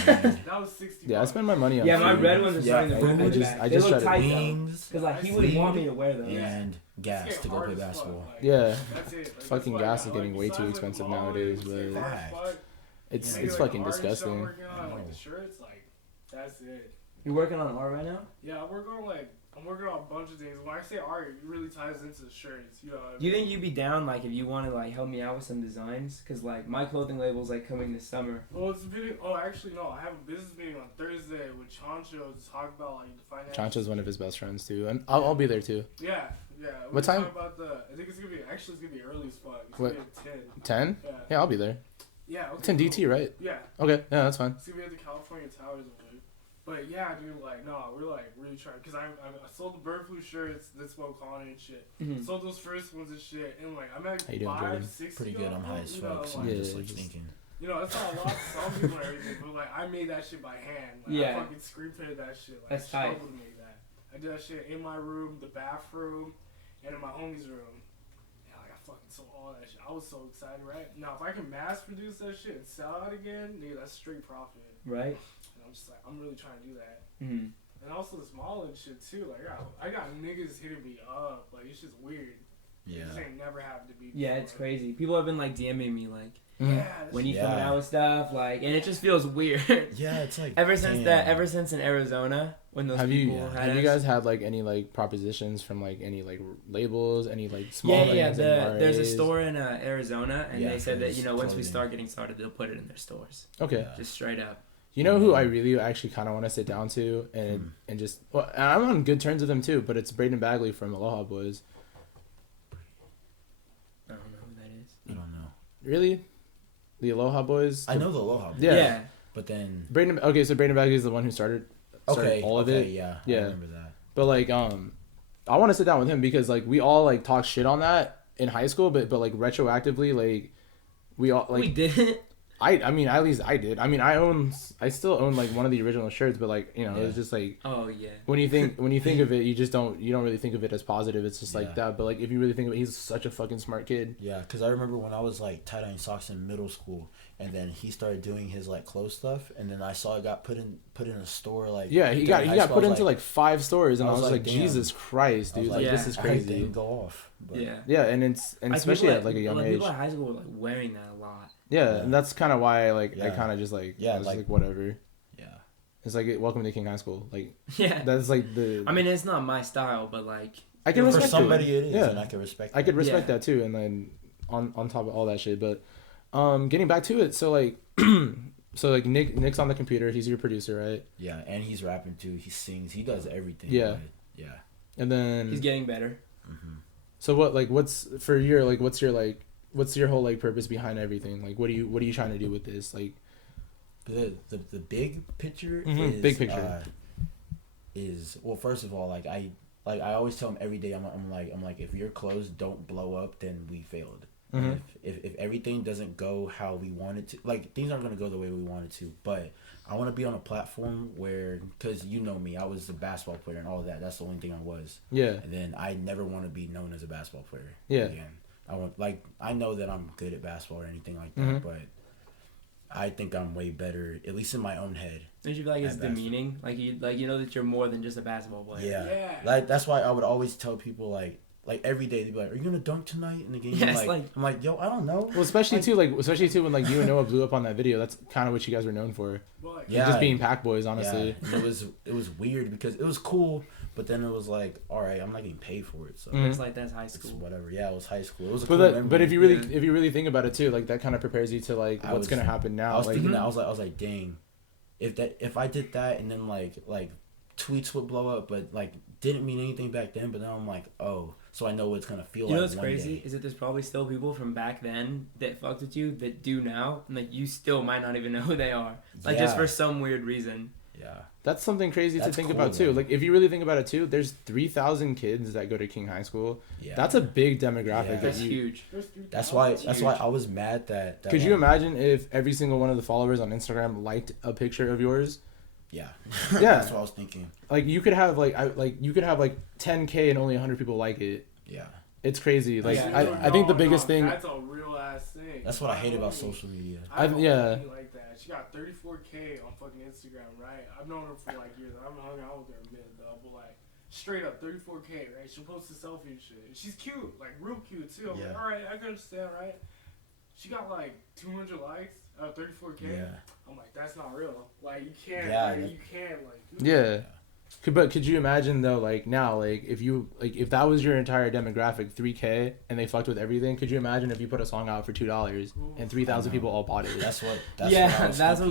That was 60. Yeah, I spend my money on. Yeah, food. my red ones are starting to rip really bad. I They just look tried tight wings, because like he wouldn't want me to wear them. and gas to go play basketball. Like, Yeah. that's it. Like, Fucking that's gas why, is getting way too expensive nowadays, but it's fucking disgusting. Like the shirts, like that's it. You're working on art right now? Yeah, I'm working on a bunch of things. When I say art, it really ties into the shirts. You know. Do you think you'd be down like if you want to like help me out with some designs? Cause like my clothing label's like coming this summer. Well, it's a video. Oh, actually, no. I have a business meeting on Thursday with Chancho to talk about like the finance. Chancho's one of his best friends too, and I'll be there too. Yeah. What time? I think it's gonna be early as fuck. It's gonna be at 10. 10? Yeah. Yeah, I'll be there. Yeah. Okay, it's in DT, right? Yeah. Okay. Yeah, that's fine. It's gonna be at the California Towers, I believe. But yeah, dude, like, no, we're like really trying. Cause I sold the bird flu shirts. That's what I'm calling it and shit. Mm-hmm. Sold those first ones and shit, and like I'm at How you doing, Jordan? 560. Pretty good. I'm high as fuck, so I'm just like thinking. You know, it's not a lot to some people and everything, but like I made that shit by hand. Like, Yeah. I fucking screen printed that shit. Like, That's tight. I struggled to make that. I did that shit in my room, the bathroom, and in my homie's room. Yeah, like I fucking sold all that shit. I was so excited, right? Now if I can mass produce that shit and sell it again, nigga, that's straight profit. Right. And I'm just like, I'm really trying to do that. Mm-hmm. And also the smaller shit too. Like I got niggas hitting me up. Like it's just weird. Yeah. This ain't never happened to me. Yeah, before. it's crazy. People have been like DMing me like, Yeah. when you coming out with stuff, like, and it just feels weird. Yeah, it's like ever since in Arizona when those have people you had have you guys had like any like propositions from like any like labels, any like small yeah brands? there's a store in Arizona, and they said that once we clothing. start getting started, they'll put it in their stores. Okay. Yeah. Just straight up. You know who I really actually kind of want to sit down to and just and I'm on good terms with them too, but it's Braden Bagley from Aloha Boys. I don't know who that is. I don't know. Really? The Aloha Boys? I know the Aloha. Yeah. But then Braden. Okay, so Braden Bagley is the one who started all of it. Yeah. Yeah. I remember that. But like I want to sit down with him because like we all like talk shit on that in high school, but like retroactively like we all like we didn't. I mean at least I did. I mean I still own like one of the original shirts, but like it was just like Oh yeah. when you think of it, you don't really think of it as positive. It's just like that. But like if you really think of it, he's such a fucking smart kid. Yeah, because I remember when I was like tie-dyeing socks in middle school, and then he started doing his like clothes stuff, and then I saw it got put in a store like he got put into like 5 stores, and I was like damn. Jesus Christ, dude, like this is crazy. I didn't go off. But Yeah, and especially at like a young age. People at high school were like wearing that a lot. Yeah, and that's kind of why I kind of just like I was like whatever. Yeah. It's like welcome to King High School. Like that's like the. I mean, it's not my style, but like I can respect for somebody it. it is, and I can respect. I could respect that too, and then on top of all that shit, but getting back to it, so like Nick's on the computer. He's your producer, right? Yeah, and he's rapping too. He sings. He does everything. Yeah. Yeah. And then he's getting better. Mm-hmm. So what's your whole like purpose behind everything? Like what are you trying to do with this? Like the big picture is big picture is well, first of all, I always tell him every day, I'm like if your clothes don't blow up, then we failed. Mm-hmm. If everything doesn't go how we want it to, like things aren't going to go the way we want it to, but I want to be on a platform where, because you know me, I was a basketball player and all that. That's the only thing I was. Yeah. And then I never want to be known as a basketball player. Yeah. Again. I know that I'm good at basketball or anything like that, but I think I'm way better, at least in my own head. Don't you feel like it's demeaning? Like you know that you're more than just a basketball player. Yeah. Like that's why I would always tell people like every day they'd be like, "Are you gonna dunk tonight in the game?" Yeah, I'm like, "Yo, I don't know." Well, especially too when like you and Noah blew up on that video. That's kind of what you guys were known for. Yeah, just being pack boys, honestly. Yeah. It was weird because it was cool, but then it was like, all right, I'm not getting paid for it, so it's like that's high school. It's whatever. Yeah, it was high school. It was a but if you really think about it too, like that kind of prepares you to like what's gonna happen now. I was like, thinking that I was like, dang, if I did that and then like tweets would blow up, but like didn't mean anything back then, but now I'm like, oh, so I know what it's gonna feel like. You know what's one crazy day. is that there's probably still people from back then that fucked with you that do now, and like you still might not even know who they are, like just for some weird reason. Yeah, that's something crazy to think cool, about too. though. Like if you really think about it too, there's 3,000 kids that go to King High School. Yeah, that's a big demographic. Yeah. That's huge. That's why I was mad that could you imagine if every single one of the followers on Instagram liked a picture of yours? Yeah. Yeah. That's what I was thinking. Like you could have like 10K and only 100 people like it. Yeah. It's crazy. Like I think the biggest thing. That's a real ass thing. That's what I hate about social media. I don't yeah. like that. She got 34K on fucking Instagram, right? I've known her for like years. I haven't hung out with her a minute though, but like straight up 34K, right? She'll post a selfie and shit. She's cute, like real cute too. I'm like, all right, I can understand, right? She got like 200 likes. 34K. Yeah. I'm like, that's not real. Like, you can't. Yeah, like, you can't. Like. Yeah. But could you imagine though, like now, like if that was your entire demographic, 3K, and they fucked with everything? Could you imagine if you put a song out for $2 and 3,000 people all bought it? That's what we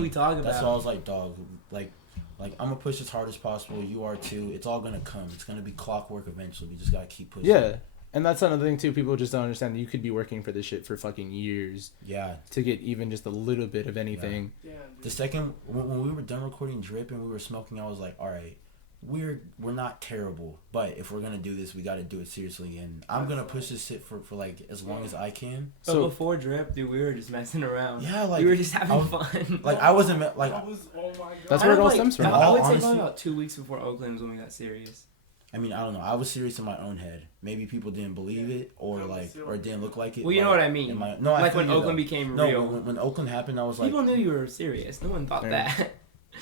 talk about. That's what I was like, dog. Like I'm gonna push as hard as possible. You are too. It's all gonna come. It's gonna be clockwork eventually. We just gotta keep pushing. Yeah. And that's another thing too. People just don't understand that you could be working for this shit for fucking years. Yeah. To get even just a little bit of anything. Yeah. The second when we were done recording Drip and we were smoking, I was like, all right, we're not terrible, but if we're gonna do this, we gotta do it seriously. And I'm gonna push this shit for like as long as I can. But so before Drip, dude, we were just messing around. Yeah, like we were just having fun. Like I wasn't like. Oh my God. That's where it all stems from. I would say probably about 2 weeks before Oakland was when we got serious. I mean, I don't know. I was serious in my own head. Maybe people didn't believe it, or it didn't look like it. Well, you know what I mean. Like when Oakland became real. When Oakland happened, I was like, people knew you were serious. No one thought that.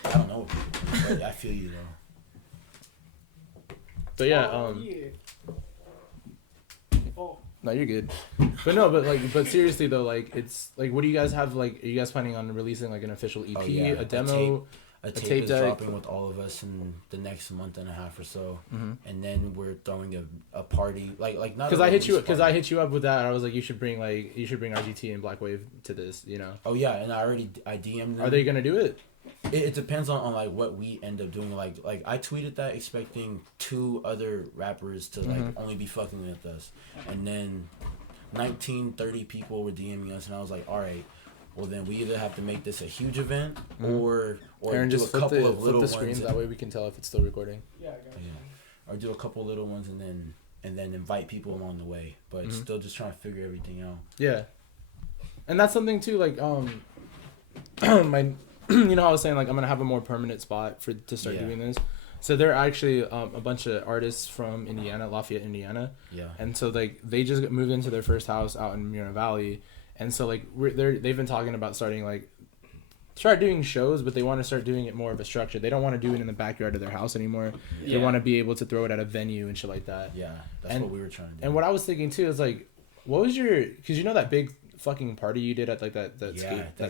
I don't know, but I feel you though. But yeah, no, you're good. But seriously though, like it's like, what do you guys have? Like, are you guys planning on releasing like an official EP, a demo? A tape is dropping with all of us in the next month and a half or so, and then we're throwing a party like not because I hit you up with that. And I was like, you should bring RGT and Black Wave to this, you know. Oh yeah, and I DM'd them. Are they gonna do it? It depends on like what we end up doing. Like I tweeted that expecting 2 other rappers to like only be fucking with us, and then 30 people were DMing us, and I was like, all right. Well, then we either have to make this a huge event, or Aaron, do just a couple of little flip the screens. That way we can tell if it's still recording. Yeah, I got you. Or do a couple of little ones and then invite people along the way, but still just trying to figure everything out. Yeah, and that's something too. Like my, you know, how I was saying like I'm gonna have a more permanent spot to start doing this. So there are actually a bunch of artists from Indiana, Lafayette, Indiana. Yeah. And so like they just moved into their first house out in Murano Valley. And so like they've been talking about start doing shows, but they want to start doing it more of a structure. They don't want to do it in the backyard of their house anymore. Yeah. They want to be able to throw it at a venue and shit like that. Yeah, that's what we were trying to do. And what I was thinking too is like, what was because you know that big fucking party you did at like that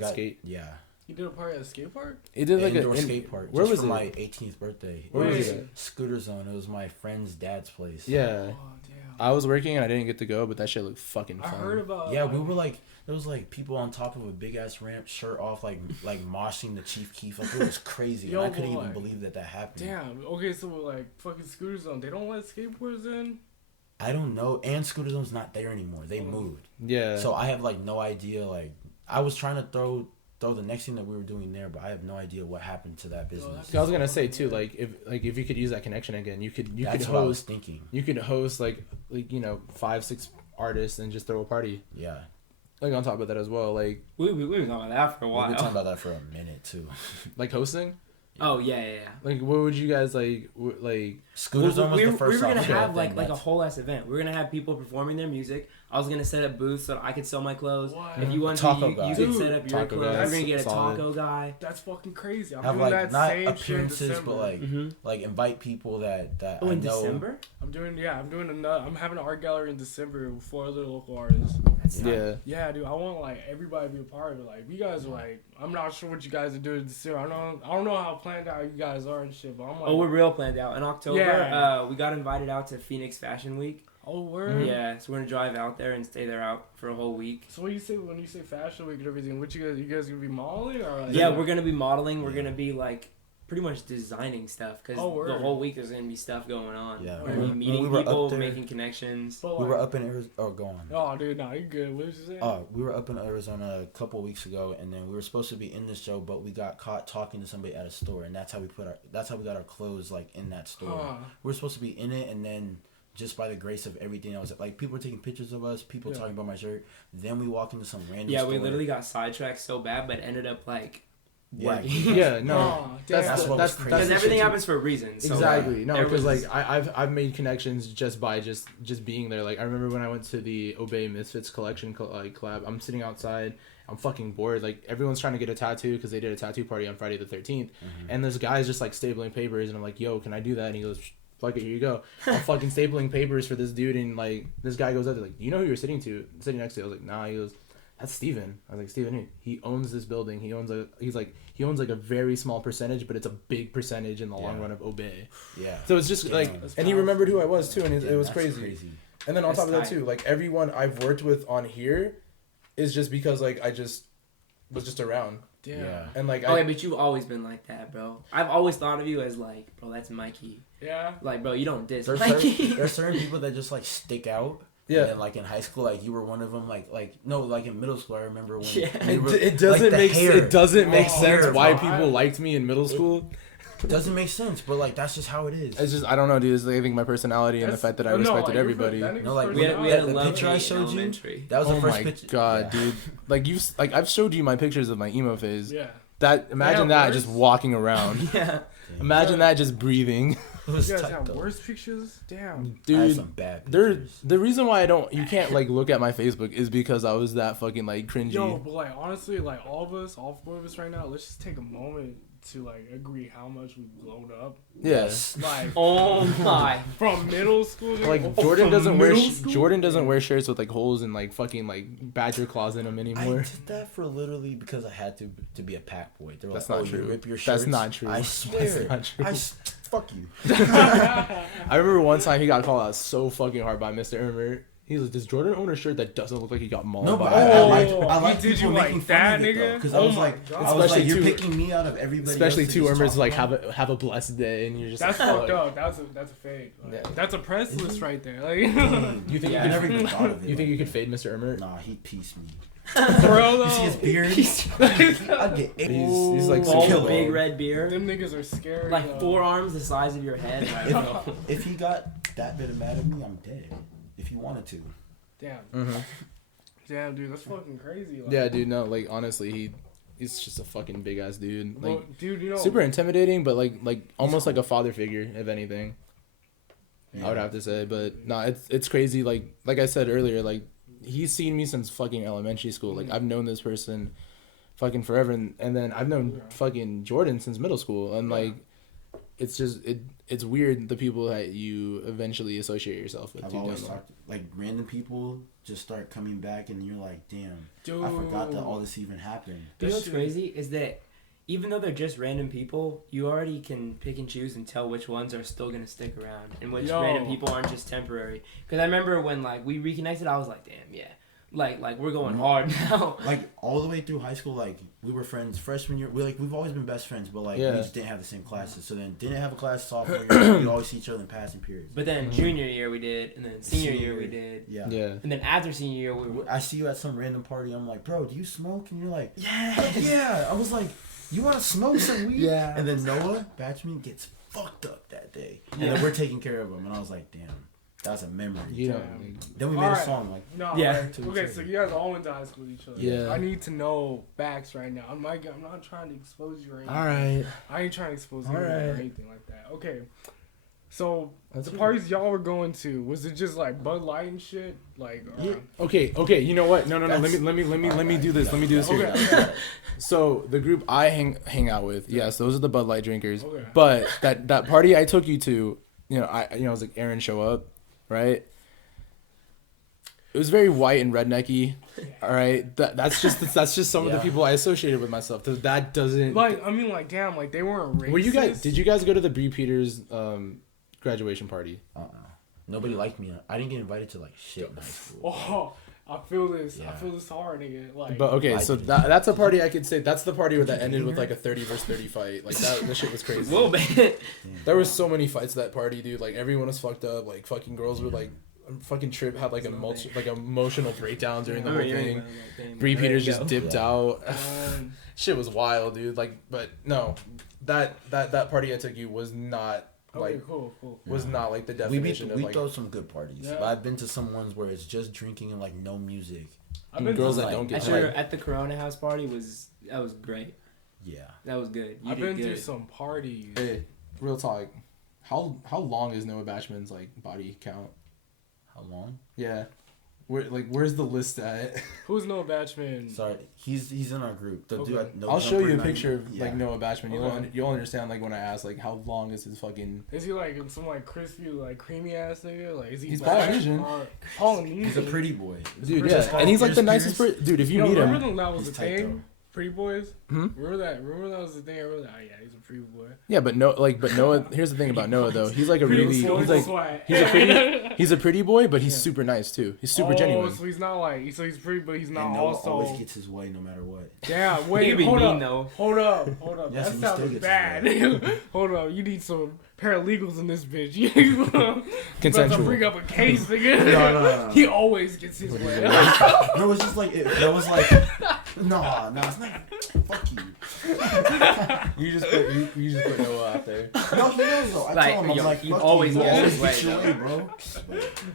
skate. Yeah. You did a party at a skate park? It did like indoor skate park. Where was for it? My 18th birthday. Where was it? Scooter Zone. It was my friend's dad's place. Yeah. Oh, damn. I was working and I didn't get to go, but that shit looked fucking fun. I heard about. Yeah, we were like. There was like people on top of a big ass ramp, shirt off, like moshing the Chief Keef. Like it was crazy. And I couldn't even believe that happened. Damn. Okay, so like fucking Scooter Zone, they don't let skateboards in. I don't know. And Scooter Zone's not there anymore. They moved. Yeah. So I have like no idea. Like I was trying to throw the next thing that we were doing there, but I have no idea what happened to that business. I was gonna say too, like if you could use that connection again, you could That's host. What I was thinking. You could host like 5-6 artists and just throw a party. Yeah. Like on top of that as well, like we were talking about that for a while. We were talking about that for a minute too. Like hosting. Oh yeah. Like, what would you guys like? Scooter Zone was the first we were gonna song. have I like think a that's- whole ass event. We were gonna have people performing their music. I was gonna set up booths so that I could sell my clothes. What? If you want Taco to, guy. you could Dude, set up your taco clothes. guy. We're gonna get a Solid. taco guy. That's fucking crazy. I'm have doing like that not same shit in appearances, December. but like Mm-hmm. like invite people that Oh, I in know. December? I'm doing I'm having an art gallery in December with 4 other local artists. That's Yeah. Yeah, dude, I want like everybody to be a part of it. Like, you guys are like, I'm not sure what you guys are doing this year. I don't know how planned out you guys are and shit, but I'm like, Oh, we're real planned out. In October, Yeah. we got invited out to Phoenix Fashion Week. oh, word. Yeah, so we're gonna drive out there and stay there out for a whole week. So what you say when you say fashion week and everything? What you guys gonna be modeling or like? Yeah, we're gonna be modeling. We're Yeah. gonna be like pretty much designing stuff because Oh, word. the whole week there's gonna be stuff going on. Yeah. We're gonna be When meeting we were up people, there- making connections. But, We like, were up in Arizona. Oh, go on. Oh, dude, no, you good. What did you say? We were up in Arizona a couple weeks ago, and then we were supposed to be in this show, but we got caught talking to somebody at a store, and that's how we got our clothes like in that store. Huh. We were supposed to be in it, and then just by the grace of everything else, like people were taking pictures of us, people Yeah. talking about my shirt. Then we walk into some random. Yeah, store. we literally got sidetracked so bad, but ended up like Yeah, working. Yeah, no. Oh, That's damn. That's what was crazy. Because the everything shit, too. happens for a reason. So, Exactly. No, there because was- like I've made connections just by just being there. Like I remember when I went to the Obey Misfits collection collab. I'm sitting outside. I'm fucking bored. Like everyone's trying to get a tattoo because they did a tattoo party on Friday the 13th, and this guy's just like stapling papers, and I'm like, "Yo, can I do that?" And he goes, "Fuck it, here you go." I'm fucking stapling papers for this dude, and like this guy goes up to like, "Do you know who you're sitting next to?" I was like, "Nah." He goes, "That's Steven." I was like, "Steven who?" He owns this building. He owns like a very small percentage, but it's a big percentage in the long Yeah. run of Obey. Yeah. So it's just Damn. like, That's and he powerful. remembered who I was too, and it was that's crazy. And then on That's top of that tight. too, like everyone I've worked with on here is just because like I just was just around, Damn. Yeah. and like Oh, yeah, but you've always been like that, bro. I've always thought of you as like, bro, that's Mikey. Yeah. Like, bro, you don't diss There's Mikey. there's certain people that just like stick out. Yeah. And then, like in high school, like you were one of them. Like in middle school, I remember when Yeah. we were- it doesn't like, the make hair. it doesn't make The sense hair, why bro. people liked me in middle school. It doesn't make sense, but like that's just how it is. It's just I don't know, dude. It's like, I think my personality and the fact that I respected everybody. No, like, we had a The love picture I hate showed you, elementary. That was the Oh first my picture. god, Yeah. dude! Like I've showed you my pictures of my emo phase. Yeah. That imagine that worse? just walking around. Yeah. Imagine that just breathing. It was You guys tight, have though. worse pictures? Damn. I had Dude, some bad There, pictures. the reason why you can't like look at my Facebook is because I was that fucking like cringy. Yo, but like honestly, like all 4 of us right now, let's just take a moment to like agree how much we've blown up. Yeah. Like Oh my. from middle school. Like oh, Jordan from doesn't wear middle school? Jordan doesn't wear shirts with like holes and like fucking like badger claws in them I anymore. did that for literally because I had to be a pack boy. They were That's like, not "Oh, true. you rip your shirts." That's not true. I That's swear. not true. Fuck you. I remember one time he got called out so fucking hard by Mr. Ermer. He's like, "Does Jordan own a shirt that doesn't look like he got mauled?" No, but by I like Did people you like making that, fun of it, nigga? because Oh I was my like, God. I was like, Especially you're two- picking me out of everybody. especially else to two just Ermers talk like about. have a blessed day, and you're just That's like, fucked fuck. up. That's a fade. Like, Yeah. That's a press list right there. Like, You think Yeah. I you never could? even thought of it. You think like you could fade Mr. Ermer? Nah, he'd piece me. for real You see his though. beard? I'd get He's like All so the big red beard. Them niggas are scary. Like though. forearms the size of your head. Like, bro. If he got that bit of mad at me, I'm dead. If he wanted to. Damn. Mhm. Damn, dude, that's fucking crazy. Like, Yeah, dude. No, like honestly, he's just a fucking big ass dude. Like well, dude, you know, super intimidating, but like almost like a father figure, if anything. I would have to say, but no, it's crazy. Like I said earlier, like he's seen me since fucking elementary school. Like I've known this person, fucking forever, and then I've known fucking Jordan since middle school, and like it's just it's weird the people that you eventually associate yourself with. I've too, always down there. talked, like, random people just start coming back, and you're like, damn, dude, I forgot that all this even happened. You know what's shit- crazy is that even though they're just random people, you already can pick and choose and tell which ones are still gonna stick around and which Yo. random people aren't just temporary. Because I remember when like we reconnected, I was like, damn, yeah, like we're going hard now. Like, all the way through high school, like, we were friends freshman year. We've always been best friends, but, like, Yeah. we just didn't have the same classes. So then didn't have a class sophomore year. We'd always see each other in passing periods. But then junior year we did, and then senior year we did, Yeah. Yeah. and then after senior year we were. I see you at some random party. I'm like, bro, do you smoke? And you're like, Yeah. yeah. I was like, you want to smoke some weed? Yeah. And then Noah, batchman, gets fucked up that day. And Yeah. then we're taking care of him. And I was like, damn. That's a memory. You know. Then we made a song like. No. Yeah. Okay, so you guys all went to high school with each other. Yeah. I need to know facts right now. I'm not trying to expose you or anything. All right. I ain't trying to expose you All or right. anything like that. Okay. So That's the parties y'all were going to, was it just like Bud Light and shit? Like Okay. You know what? No. Let me do this. Let me do this here. Okay. So the group I hang out with, yes, those are the Bud Light drinkers. Okay. But that party I took you to, I was like, Aaron, show up, right? It was very white and rednecky. All right, that's just some of the people I associated with myself. That doesn't Like damn, like they weren't racist. Were you guys? Did you guys go to the Bree Peters graduation party? Nobody liked me. I didn't get invited to like shit in high school. Oh, I feel this. Yeah. I feel this hard, nigga. Like, But okay, so that's a party I could say that's the party that ended with like a 30 versus 30 fight. Like that shit was crazy. A little bit. There was so many fights at that party, dude. Like everyone was fucked up. Like fucking girls were like, fucking Trip had like emotional breakdown during the whole thing. Bree Peters just dipped out. Shit was wild, dude. Like, but no, that party I took you was not. Like, cool. Was not like the definition of we like. throw some good parties. Yeah. But I've been to some ones where it's just drinking and like no music. I've been girls to, that don't get At the Corona house party was great. Yeah. That was good. I've been to some parties. Hey, real talk. How long is Noah Bashman's like body count? How long? Yeah. Where's the list at? Who's Noah Batchman? Sorry, he's in our group. The Okay. dude, I'll show you a picture of Yeah. like Noah Bashman. Okay. You'll understand like when I ask like how long is his fucking. Is he like some like crispy, like creamy ass nigga? Like is he? He's black Polynesian. or Polynesian. He's a pretty boy. Dude, Just yeah, and he's like the Pierce nicest dude. If you Yo, meet remember him, when that was He's the tight, thing? though. Pretty boys. Hmm? Remember that was the thing. I remember that. Oh yeah, he's a pretty boy. yeah, but Noah. Here's the thing about Noah though. He's like a really. Pretty He's boy, like swag. he's a pretty boy, but he's super nice too. He's super genuine. So he's not like so he's pretty, but he's not And Noah also. always gets his way no matter what. Yeah, He wait, could be hold mean, up, though. hold up. Yes, That he still sounds gets bad. his Hold up, you need some paralegals in this bitch. You about to Consensual. bring up a case, nigga. No. He always gets his way. No, it's just like that was like, no, it's not. Fuck you. You just put Noah out there. No, he knows though. I Like, tell him, I'm yo, like, he fuck always you. You gets always his way, get your though. way, bro.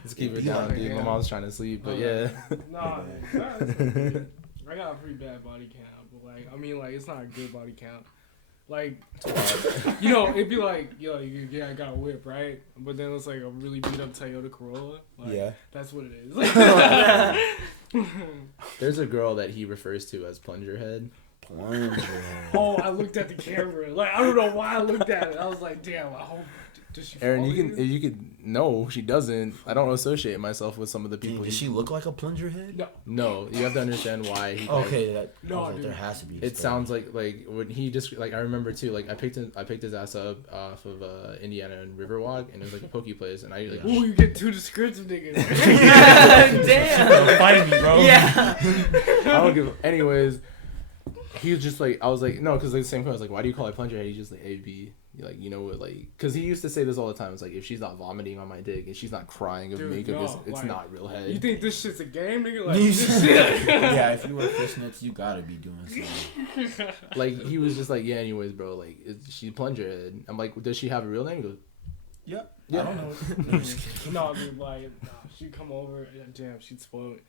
Let's keep it Be down, like, dude. yeah. My mom's trying to sleep, but yeah. Nah, that's good. I got a pretty bad body count, but like, I mean, like, it's not a good body count. Like, you know, it'd be like, yo, yeah, I got a whip, right? But then it's like a really beat up Toyota Corolla. Like, Yeah. that's what it is. There's a girl that he refers to as Plunger Head. Oh, I looked at the camera. Like, I don't know why I looked at it. I was like, damn, I hope. Does she Aaron, follow you could no, she doesn't. I don't associate myself with some of the people. Does she look like a plunger head? No. No, you have to understand why. Okay, that. No, I was like, dude. there has to be. a It story. sounds like when he just like I remember too. Like I picked his ass up off of Indiana and Riverwalk, and it was like a pokey place, and I like Ooh, you get too descriptive, niggas. Damn. Find me, bro. Yeah. I don't give. Anyways, he was just like I was like no, because like the same question. I was like, why do you call it Plunger Head? He's just like AB. Like, you know what, like, because he used to say this all the time. It's like, if she's not vomiting on my dick and she's not crying of Dude, makeup, no, it's like, not real head. You think this shit's a game, nigga? Like, this shit. Yeah, if you wear fishnets, you gotta be doing something. Like, he was just like, yeah, anyways, bro, like, she's Plunger Head. I'm like, does she have a real name? He goes, Yeah. yeah. I don't know. No, I'm just kidding. No, dude, like, nah, she'd come over. And, damn, she'd spoil it.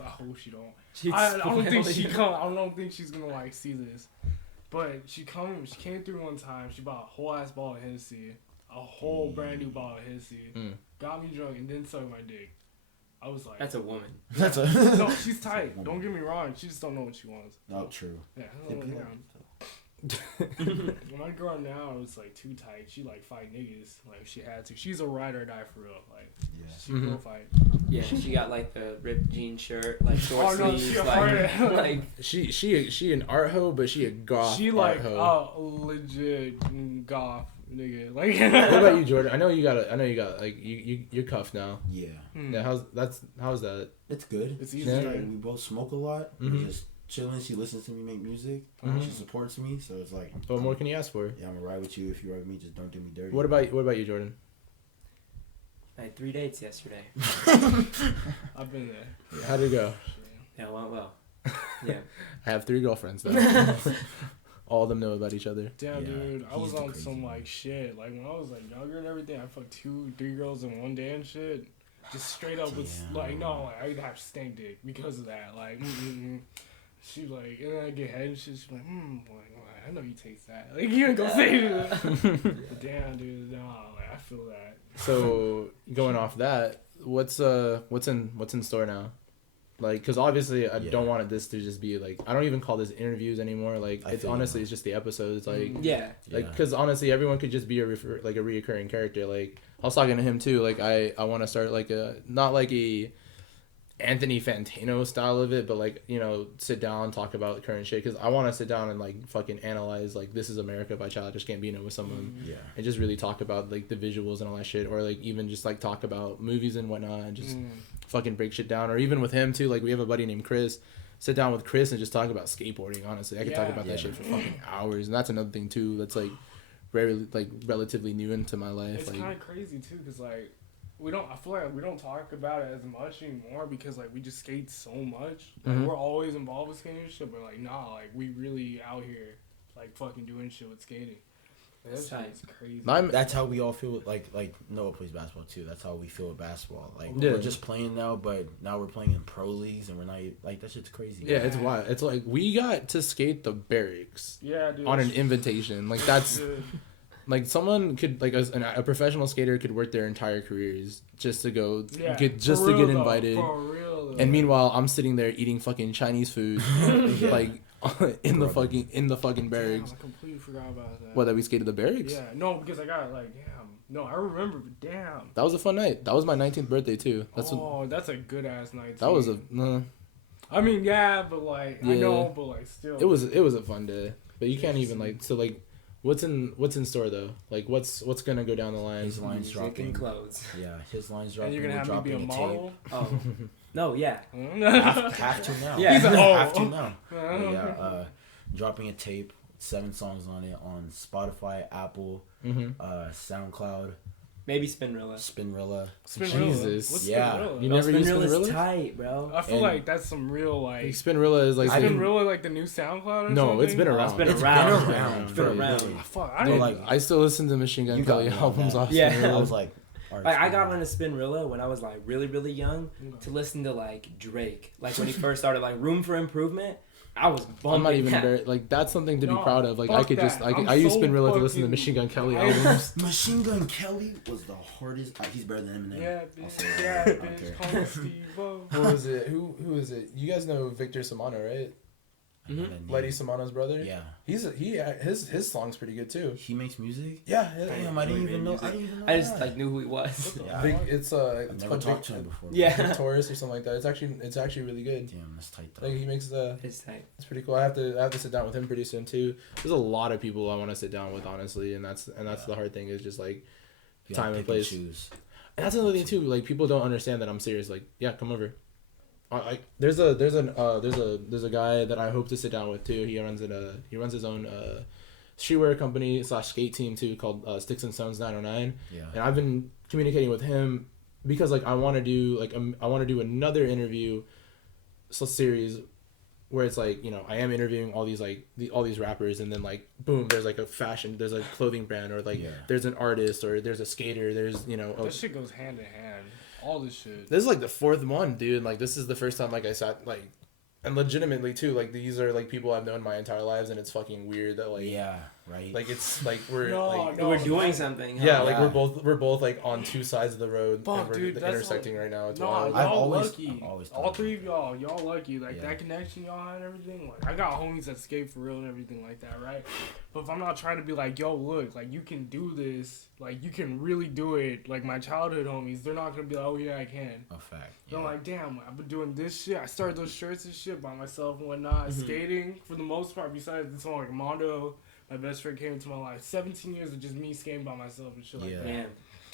I hope she don't. I don't think she come. I don't think she's gonna like see this. But she came through one time. She bought a whole ass bottle of Hennessy, a whole brand new bottle of Hennessy. Got me drunk and then sucked my dick. I was like, That's a woman. That's a. no, she's tight. Don't get me wrong. She just don't know what she wants. No, true. Yeah, Yeah, when I grew up now, it was like too tight. She like fight niggas like she had to. She's a ride or die for real. Like she will fight. Yeah, she got like the ripped jean shirt, like short Oh, no, sleeves, she a like, hard- like She an art hoe, but she a goth She art like hoe. legit goth nigga. Like What about you, Jordan? I know you got like you're cuffed now. Yeah. Yeah, how's that? It's good. It's She's easy. like, we both smoke a lot. We're just chilling. She listens to me make music. She supports me. So it's like. What more can you ask for? Yeah, I'm gonna ride with you. If you ride with me, just don't do me dirty. What about you, Jordan? I had 3 dates yesterday. I've been there. How'd it go? Yeah, it went well. Yeah. I have 3 girlfriends though. all of them know about each other. Damn, Yeah, dude, I was he's the on crazy some one. like shit. Like when I was like younger and everything, I fucked 2-3 girls in one day and shit. Just straight up with Damn. like no, like I'd have stank dick because of that. Like, she like, and then I get head and shit. She's like, like, I know you taste that. Like you ain't gonna say that. But damn, dude, no, like I feel that. So going off that, what's in store now? Like, cause obviously I don't want this to just be like, I don't even call this interviews anymore. Like, I it's feel honestly you. it's just the episodes. Like, Yeah. like, cause honestly everyone could just be a reoccurring character. Like, I was talking to him too. Like, I want to start like not like a Anthony Fantano style of it, but like, you know, sit down, talk about current shit. Cause I want to sit down and like fucking analyze like This Is America by Childish Gambino with someone. Yeah. And just really talk about like the visuals and all that shit, or like even just like talk about movies and whatnot, and just fucking break shit down. Or even with him too, like we have a buddy named Chris. Sit down with Chris and just talk about skateboarding. Honestly, I could talk about that shit for fucking hours, and that's another thing too. That's like very like relatively new into my life. It's like, kind of crazy too, cause like I feel like we don't talk about it as much anymore because like we just skate so much. Like, we're always involved with skating and shit, but like nah, like we really out here like fucking doing shit with skating. Like, that shit is crazy. That's how we all feel. Like Noah plays basketball too. That's how we feel with basketball. Like Yeah. we're just playing now, but now we're playing in pro leagues, and we're not like that shit's crazy. yeah, it's wild. It's like we got to skate the barracks Yeah, dude. on an invitation. Like that's. Dude. Like someone could like a professional skater could work their entire careers just to go get invited. For real though. And meanwhile, I'm sitting there eating fucking Chinese food, like in the fucking barracks. Damn, I completely forgot about that. What, that we skated the barracks? Yeah, no, because I got like, damn. No, I remember, but damn. That was a fun night. That was my 19th birthday too. That's that's a good ass night. that was a. I mean, yeah, but like I know, but like still. It was a fun day, but you can't even like so like. What's in store though? Like what's gonna go down the line? His lines Music dropping. and clothes. Yeah, his lines And dropping. you're gonna we're have me be a dropping model? Oh. No, yeah. Have to now. Yeah. He's a- Have to now. Oh. Yeah. Dropping a tape, 7 songs on it on Spotify, Apple, SoundCloud, Maybe Spinrilla. Spinrilla. Spinrilla. Jesus. What's Yeah. Spinrilla? You never used Spinrilla's Spinrilla? tight, bro. I feel And- like that's some real Like, like. Spinrilla is like Spinrilla like the new SoundCloud or no, something? it's been around. It's been It's around. been around. It's been bro, around. literally. Ah, fuck, I Dude, didn't. like- I still listen to Machine Gun You got Kelly me on albums that. off. Yeah. Spinrilla. I was like, alright, Like I got Spinrilla. onto Spinrilla when I was like really, really young to listen to like Drake. Like when he first started like Room for Improvement. I was bumping. I'm not even that. very, like that's something to be No, proud of. Like I fuck could just that. I use so Spinrilla to listen to fucking- Machine Gun Kelly I- albums. Machine Gun Kelly was the hardest. He's better than Eminem. Yeah, I'll bitch. say that. Yeah, I don't bitch. care. Call me Steve-O. Who is it? Who is it? You guys know Victor Samano, right? I know that name. Letty Samano's brother. Yeah. His song's pretty good too. He makes music. Yeah, Damn, I didn't even know. I didn't even know. I just that. like knew who he was. Yeah. It's I've it's never called talked to him before. Yeah. Victorious or something like that. It's actually really good. Damn, that's tight though. Like he makes It's tight. it's pretty cool. I have to sit down with him pretty soon too. There's a lot of people I want to sit down with, honestly, and that's the hard thing is just like You time gotta and pick place. choose. And that's another thing too. Like people don't understand that I'm serious. Like, yeah, come over. There's a guy that I hope to sit down with too. He runs his own streetwear company / skate team too called Sticks and Stones 909. Yeah. And I've been communicating with him because like I want to do another interview series where it's like, you know, I am interviewing all these all these rappers, and then like boom, there's like there's a clothing brand, or like there's an artist, or there's a skater, there's, you know, That shit goes hand in hand. All this shit. this is like the 4th one, dude. Like this is the first time like I sat like, and legitimately too, like these are like people I've known my entire lives, and it's fucking weird that like right. like it's like we're No, like no. We're doing something. Huh? yeah, like Yeah. we're both like on 2 sides of the road, Fuck, and we're dude, that's intersecting right now. It's No, wild. y'all I've lucky. always All thought 3 of y'all lucky. Like Yeah. that connection y'all had and everything. Like I got homies that skate for real and everything like that, right? But if I'm not trying to be like, yo, look, like you can do this, like you can really do it. Like my childhood homies, they're not gonna be like, oh yeah, I can. A fact. They're like, damn, I've been doing this shit. I started those shirts and shit by myself and whatnot. Skating for the most part, besides this one like Mondo, my best friend came into my life. 17 years of just me skating by myself and shit like that. Man.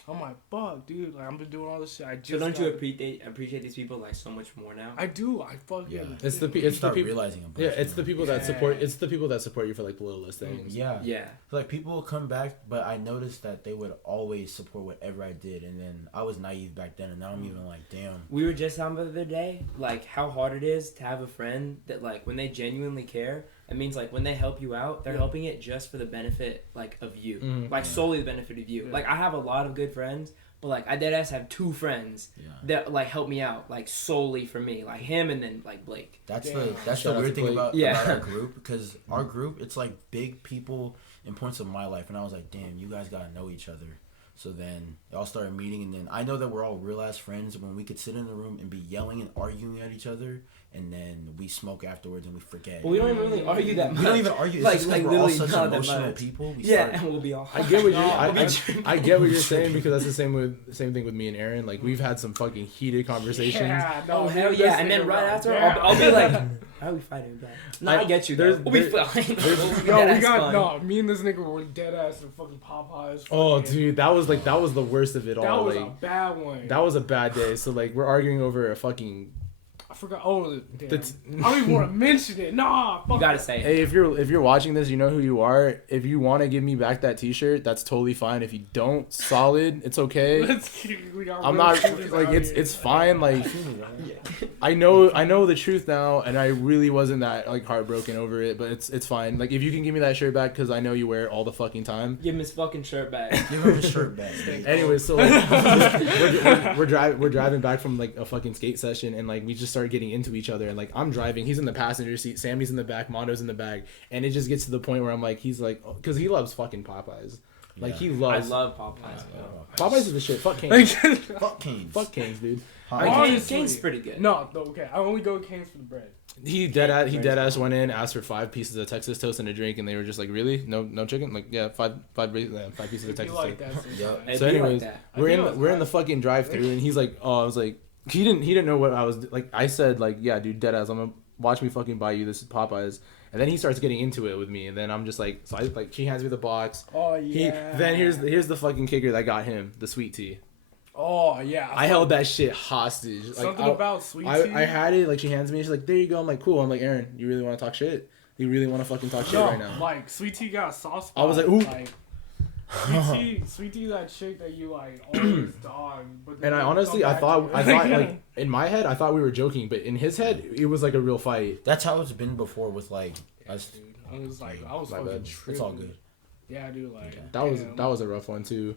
I'm like, fuck, dude. Like I've been doing all this shit. I just So don't you got- appreciate these people like so much more now? I do. I fucking. Yeah. It's the You it's the start people. realizing a bunch Yeah, it's the more. people that support. It's the people that support you for like the littlest things. Yeah. Yeah. Like people will come back, but I noticed that they would always support whatever I did, and then I was naive back then, and now I'm even like, damn. We were just talking about the other day, like how hard it is to have a friend that like when they genuinely care, it means like when they help you out, they're helping it just for the benefit like of you, like solely the benefit of you. Like I have a lot of good friends, but like I deadass have 2 friends that like help me out like solely for me, like him and then like Blake. That's the weird thing about our group, because our group, it's like big people in points of my life, and I was like, damn, you guys gotta know each other. So then y'all started meeting, and then I know that we're all real ass friends when we could sit in the room and be yelling and arguing at each other, and then we smoke afterwards and we forget. Well, we don't even really argue that much. We don't even argue. It's like, just we're all such emotional people. And we'll be all. I get what you're. I get what you're saying, because that's the same thing with me and Aaron. Like we've had some fucking heated conversations. Yeah, no, oh hell yeah! And then right after, I'll be like, "How are we fighting, bro?" No, I get you. We'll be fine. Me and this nigga were dead ass in fucking Popeyes. Oh, dude, that was the worst of it all. That was like, a bad one. That was a bad day. So like we're arguing over a fucking. I forgot. Oh, damn. I don't even want to mention it. Nah, fuck. You gotta say it. Hey, if you're watching this, you know who you are. If you want to give me back that T-shirt, that's totally fine. If you don't, solid, it's okay. I'm not like it's fine. Like I know the truth now, and I really wasn't that like heartbroken over it. But it's fine. Like if you can give me that shirt back, because I know you wear it all the fucking time. Give him his fucking shirt back. Give him his shirt back. Anyway, so like, we're driving back from like a fucking skate session, and like we just started getting into each other, and like I'm driving, he's in the passenger seat, Sammy's in the back, Mondo's in the back, and it just gets to the point where I'm like, he's like, because he loves fucking Popeyes. Like he loves. I love Popeyes. Popeyes is the shit. Fuck Cane's. Fuck Cane's. Fuck Cane's, dude. Cane's pretty good. No, okay. I only go Cane's for the bread. He dead ass went in, asked for 5 pieces of Texas toast and a drink, and they were just like, really? No chicken? Like, yeah, 5 pieces of Texas toast. Yep. So anyways, we're in the fucking drive-thru, and he's like, oh, I was like, he didn't know what I was like. I said like, yeah, dude, dead ass, I'm gonna watch me fucking buy you this Popeyes. And then he starts getting into it with me, and then I'm just like, so I like, she hands me the box. Oh yeah. Then here's the fucking kicker that got him, the sweet tea. Oh yeah. I held that shit hostage. Something about sweet tea. I had it. Like she hands me, she's like, there you go. I'm like, cool. I'm like, Aaron, you really want to talk shit? You really want to fucking talk shit right now? Like sweet tea got a soft spot. I was like, ooh. Like, sweet tea, that chick that you like always dog. But and I honestly, I thought like in my head, I thought we were joking, but in his head, it was like a real fight. That's how it's been before with like us. Dude, I was fucking tripping. It's all good. Yeah, dude. Like that was a rough one too.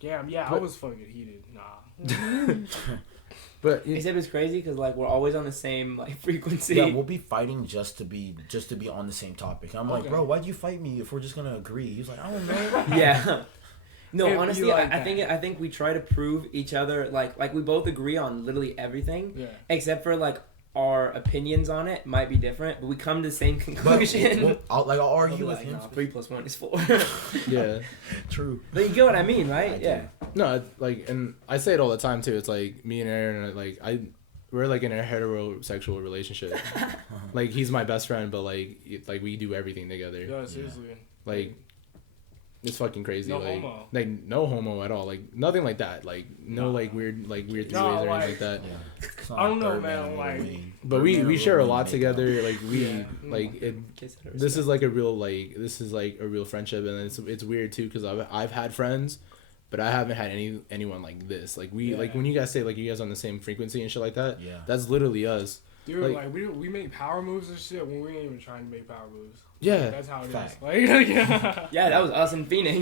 Yeah, I was fucking heated. Nah. But except it's crazy because like we're always on the same like frequency. Yeah, we'll be fighting just to be on the same topic. I'm like, bro, why'd you fight me if we're just gonna agree? He's like, I don't know. Yeah. No, If honestly, like I think we try to prove each other like we both agree on literally everything. Yeah. Except for like our opinions on it might be different, but we come to the same conclusion. I'll argue with him. Nah, 3 + 1 is 4. yeah, true. But you get what I mean, right? Yeah. No, like, and I say it all the time too. It's like me and Aaron, like we're like in a heterosexual relationship. Like he's my best friend, but like we do everything together. Yeah, seriously. Like it's fucking crazy. No like, homo. Like no homo at all. Like nothing like that. Like no like weird three-ways or anything like that. Yeah. I don't know, man. Like, but we share a lot together. Like Kiss this is like a real friendship, and it's weird too because I've had friends, but I haven't had anyone like this. Like like when you guys say like you guys on the same frequency and shit like that. Yeah. That's literally us. Dude, like we make power moves and shit when we ain't even trying to make power moves. Yeah. Like, that's how it Fact. is. Like, Yeah, that was us in Phoenix.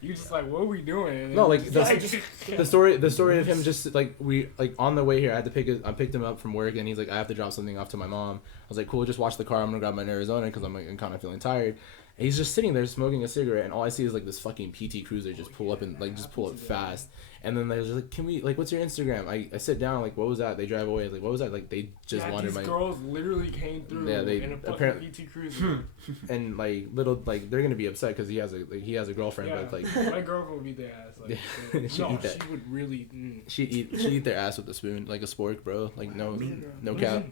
You just like, what are we doing? No, like the the story of him just like we like on the way here. I picked him up from work, and he's like, I have to drop something off to my mom. I was like, cool, just watch the car. I'm gonna grab my Arizona because I'm kind of feeling tired. And he's just sitting there smoking a cigarette, and all I see is like this fucking PT Cruiser just pull up and like just pull up fast. And then they're just like, can we like, what's your Instagram? I sit down, like, what was that? They drive away, like, what was that? Like they just wanted these girls literally came through in a fucking PT Cruiser. And like little like they're gonna be upset because he has a girlfriend, but like my girlfriend would beat their ass. Like, she would really. She'd eat their ass with a spoon, like a spork, bro. Like no cap.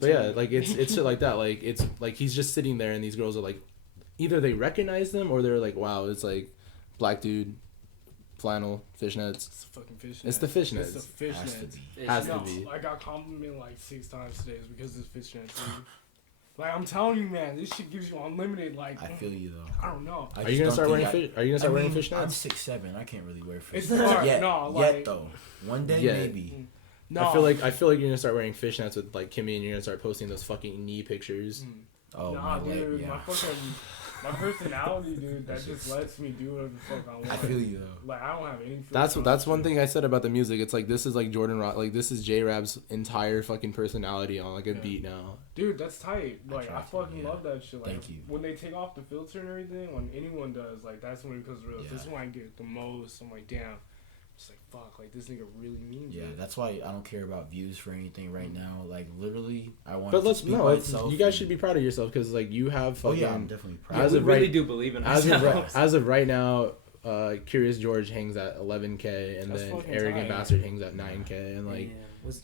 But yeah, like it's shit like that. Like it's like he's just sitting there, and these girls are like, either they recognize them or they're like, wow, it's like black dude, flannel, fishnets. It's the fucking fishnets. It's the fishnets. It's the fishnets. Has to be. I got complimented like 6 times today because it's fishnets. Like I'm telling you, man, this shit gives you unlimited. Like I feel you though. I don't know. Are you gonna start wearing fish? Are you gonna start wearing fishnets? I'm 6'7". I can't really wear fishnets. It's hard. Yet, No, like, yet though. One day maybe. No. I feel like you're gonna start wearing fishnets with like Kimmy, and you're gonna start posting those fucking knee pictures. Oh, nah, my dude, yeah. my personality, dude, that just lets me do whatever the fuck I want. I feel you though. Like, I don't have any. That's one thing I said about the music. It's like this is like Jordan Rock, like this is J-Rap's entire fucking personality on like a beat now. Dude, that's tight. Like, I fucking yeah. love that shit. Like, Thank you. when they take off the filter and everything, when anyone does, like, that's when it becomes real. Yeah. This is when I get the most. I'm like, damn. It's like, fuck, like, this nigga really means Yeah, it. that's why I don't care about views for anything right now. Like, literally, I want But it to let's speak by no, itself. you guys and- should be proud of yourself because like you have Oh fucking. yeah, I'm definitely proud. As we of really right- do believe in As ourselves. of right now, Curious George hangs at 11K and That's then fucking Arrogant tight. Bastard hangs at 9K and like Yeah.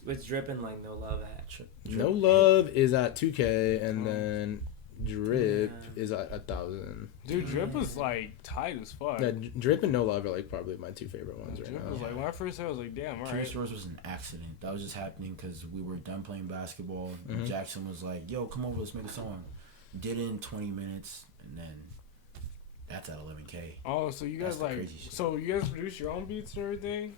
What's dripping like no love at? No Love is at 2K and Oh. then Drip Yeah. is at 1,000. Dude, Drip was, like, tight as fuck. Yeah, Drip and No Love are like probably my two favorite ones right Drip now. was like, when I first heard it, I was like, damn, Curious alright. George was an accident. That was just happening because we were done playing basketball. Mhm. Jackson was like, "Yo, come over, let's make a song." Did it in 20 minutes, and then that's at 11K. Oh, so you That's guys, the like, crazy shit. so you guys produce your own beats and everything?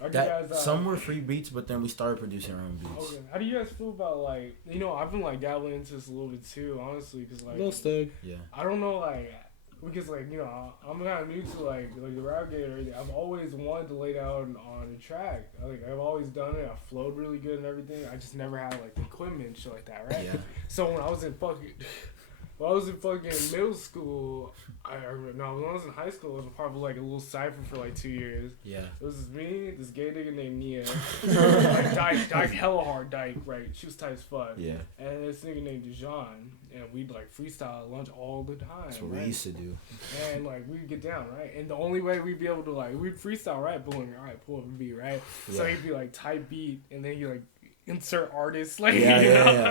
Or do That you guys, some were free beats, but then we started producing our own beats. Okay. How do you guys feel about, like, you know, I've been, like, dabbling into this a little bit too, honestly, because, like, Little Stug. Yeah. I don't know, like, because, like, you know, I'm kind of new to, like the rap game and everything. I've always wanted to lay down on a track. Like, I've always done it. I flowed really good and everything. I just never had, like, the equipment and shit like that, right? Yeah. So when I was in fucking middle school, when I was in high school, I was a part of, like, a little cipher for, like, 2 years. Yeah. It was me, this gay nigga named Nia, like, Dyke, hella hard Dyke, right? She was tight as fuck. Yeah. And this nigga named Dijon, and we'd, like, freestyle at lunch all the time. That's what right? we used to do. And, like, we'd get down, right? And the only way we'd be able to, like, we'd freestyle, right? Boom, all right, pull up a beat, right? So Yeah. he'd be, like, type beat, and then you, like, insert artist, like, Yeah, you yeah, know? yeah.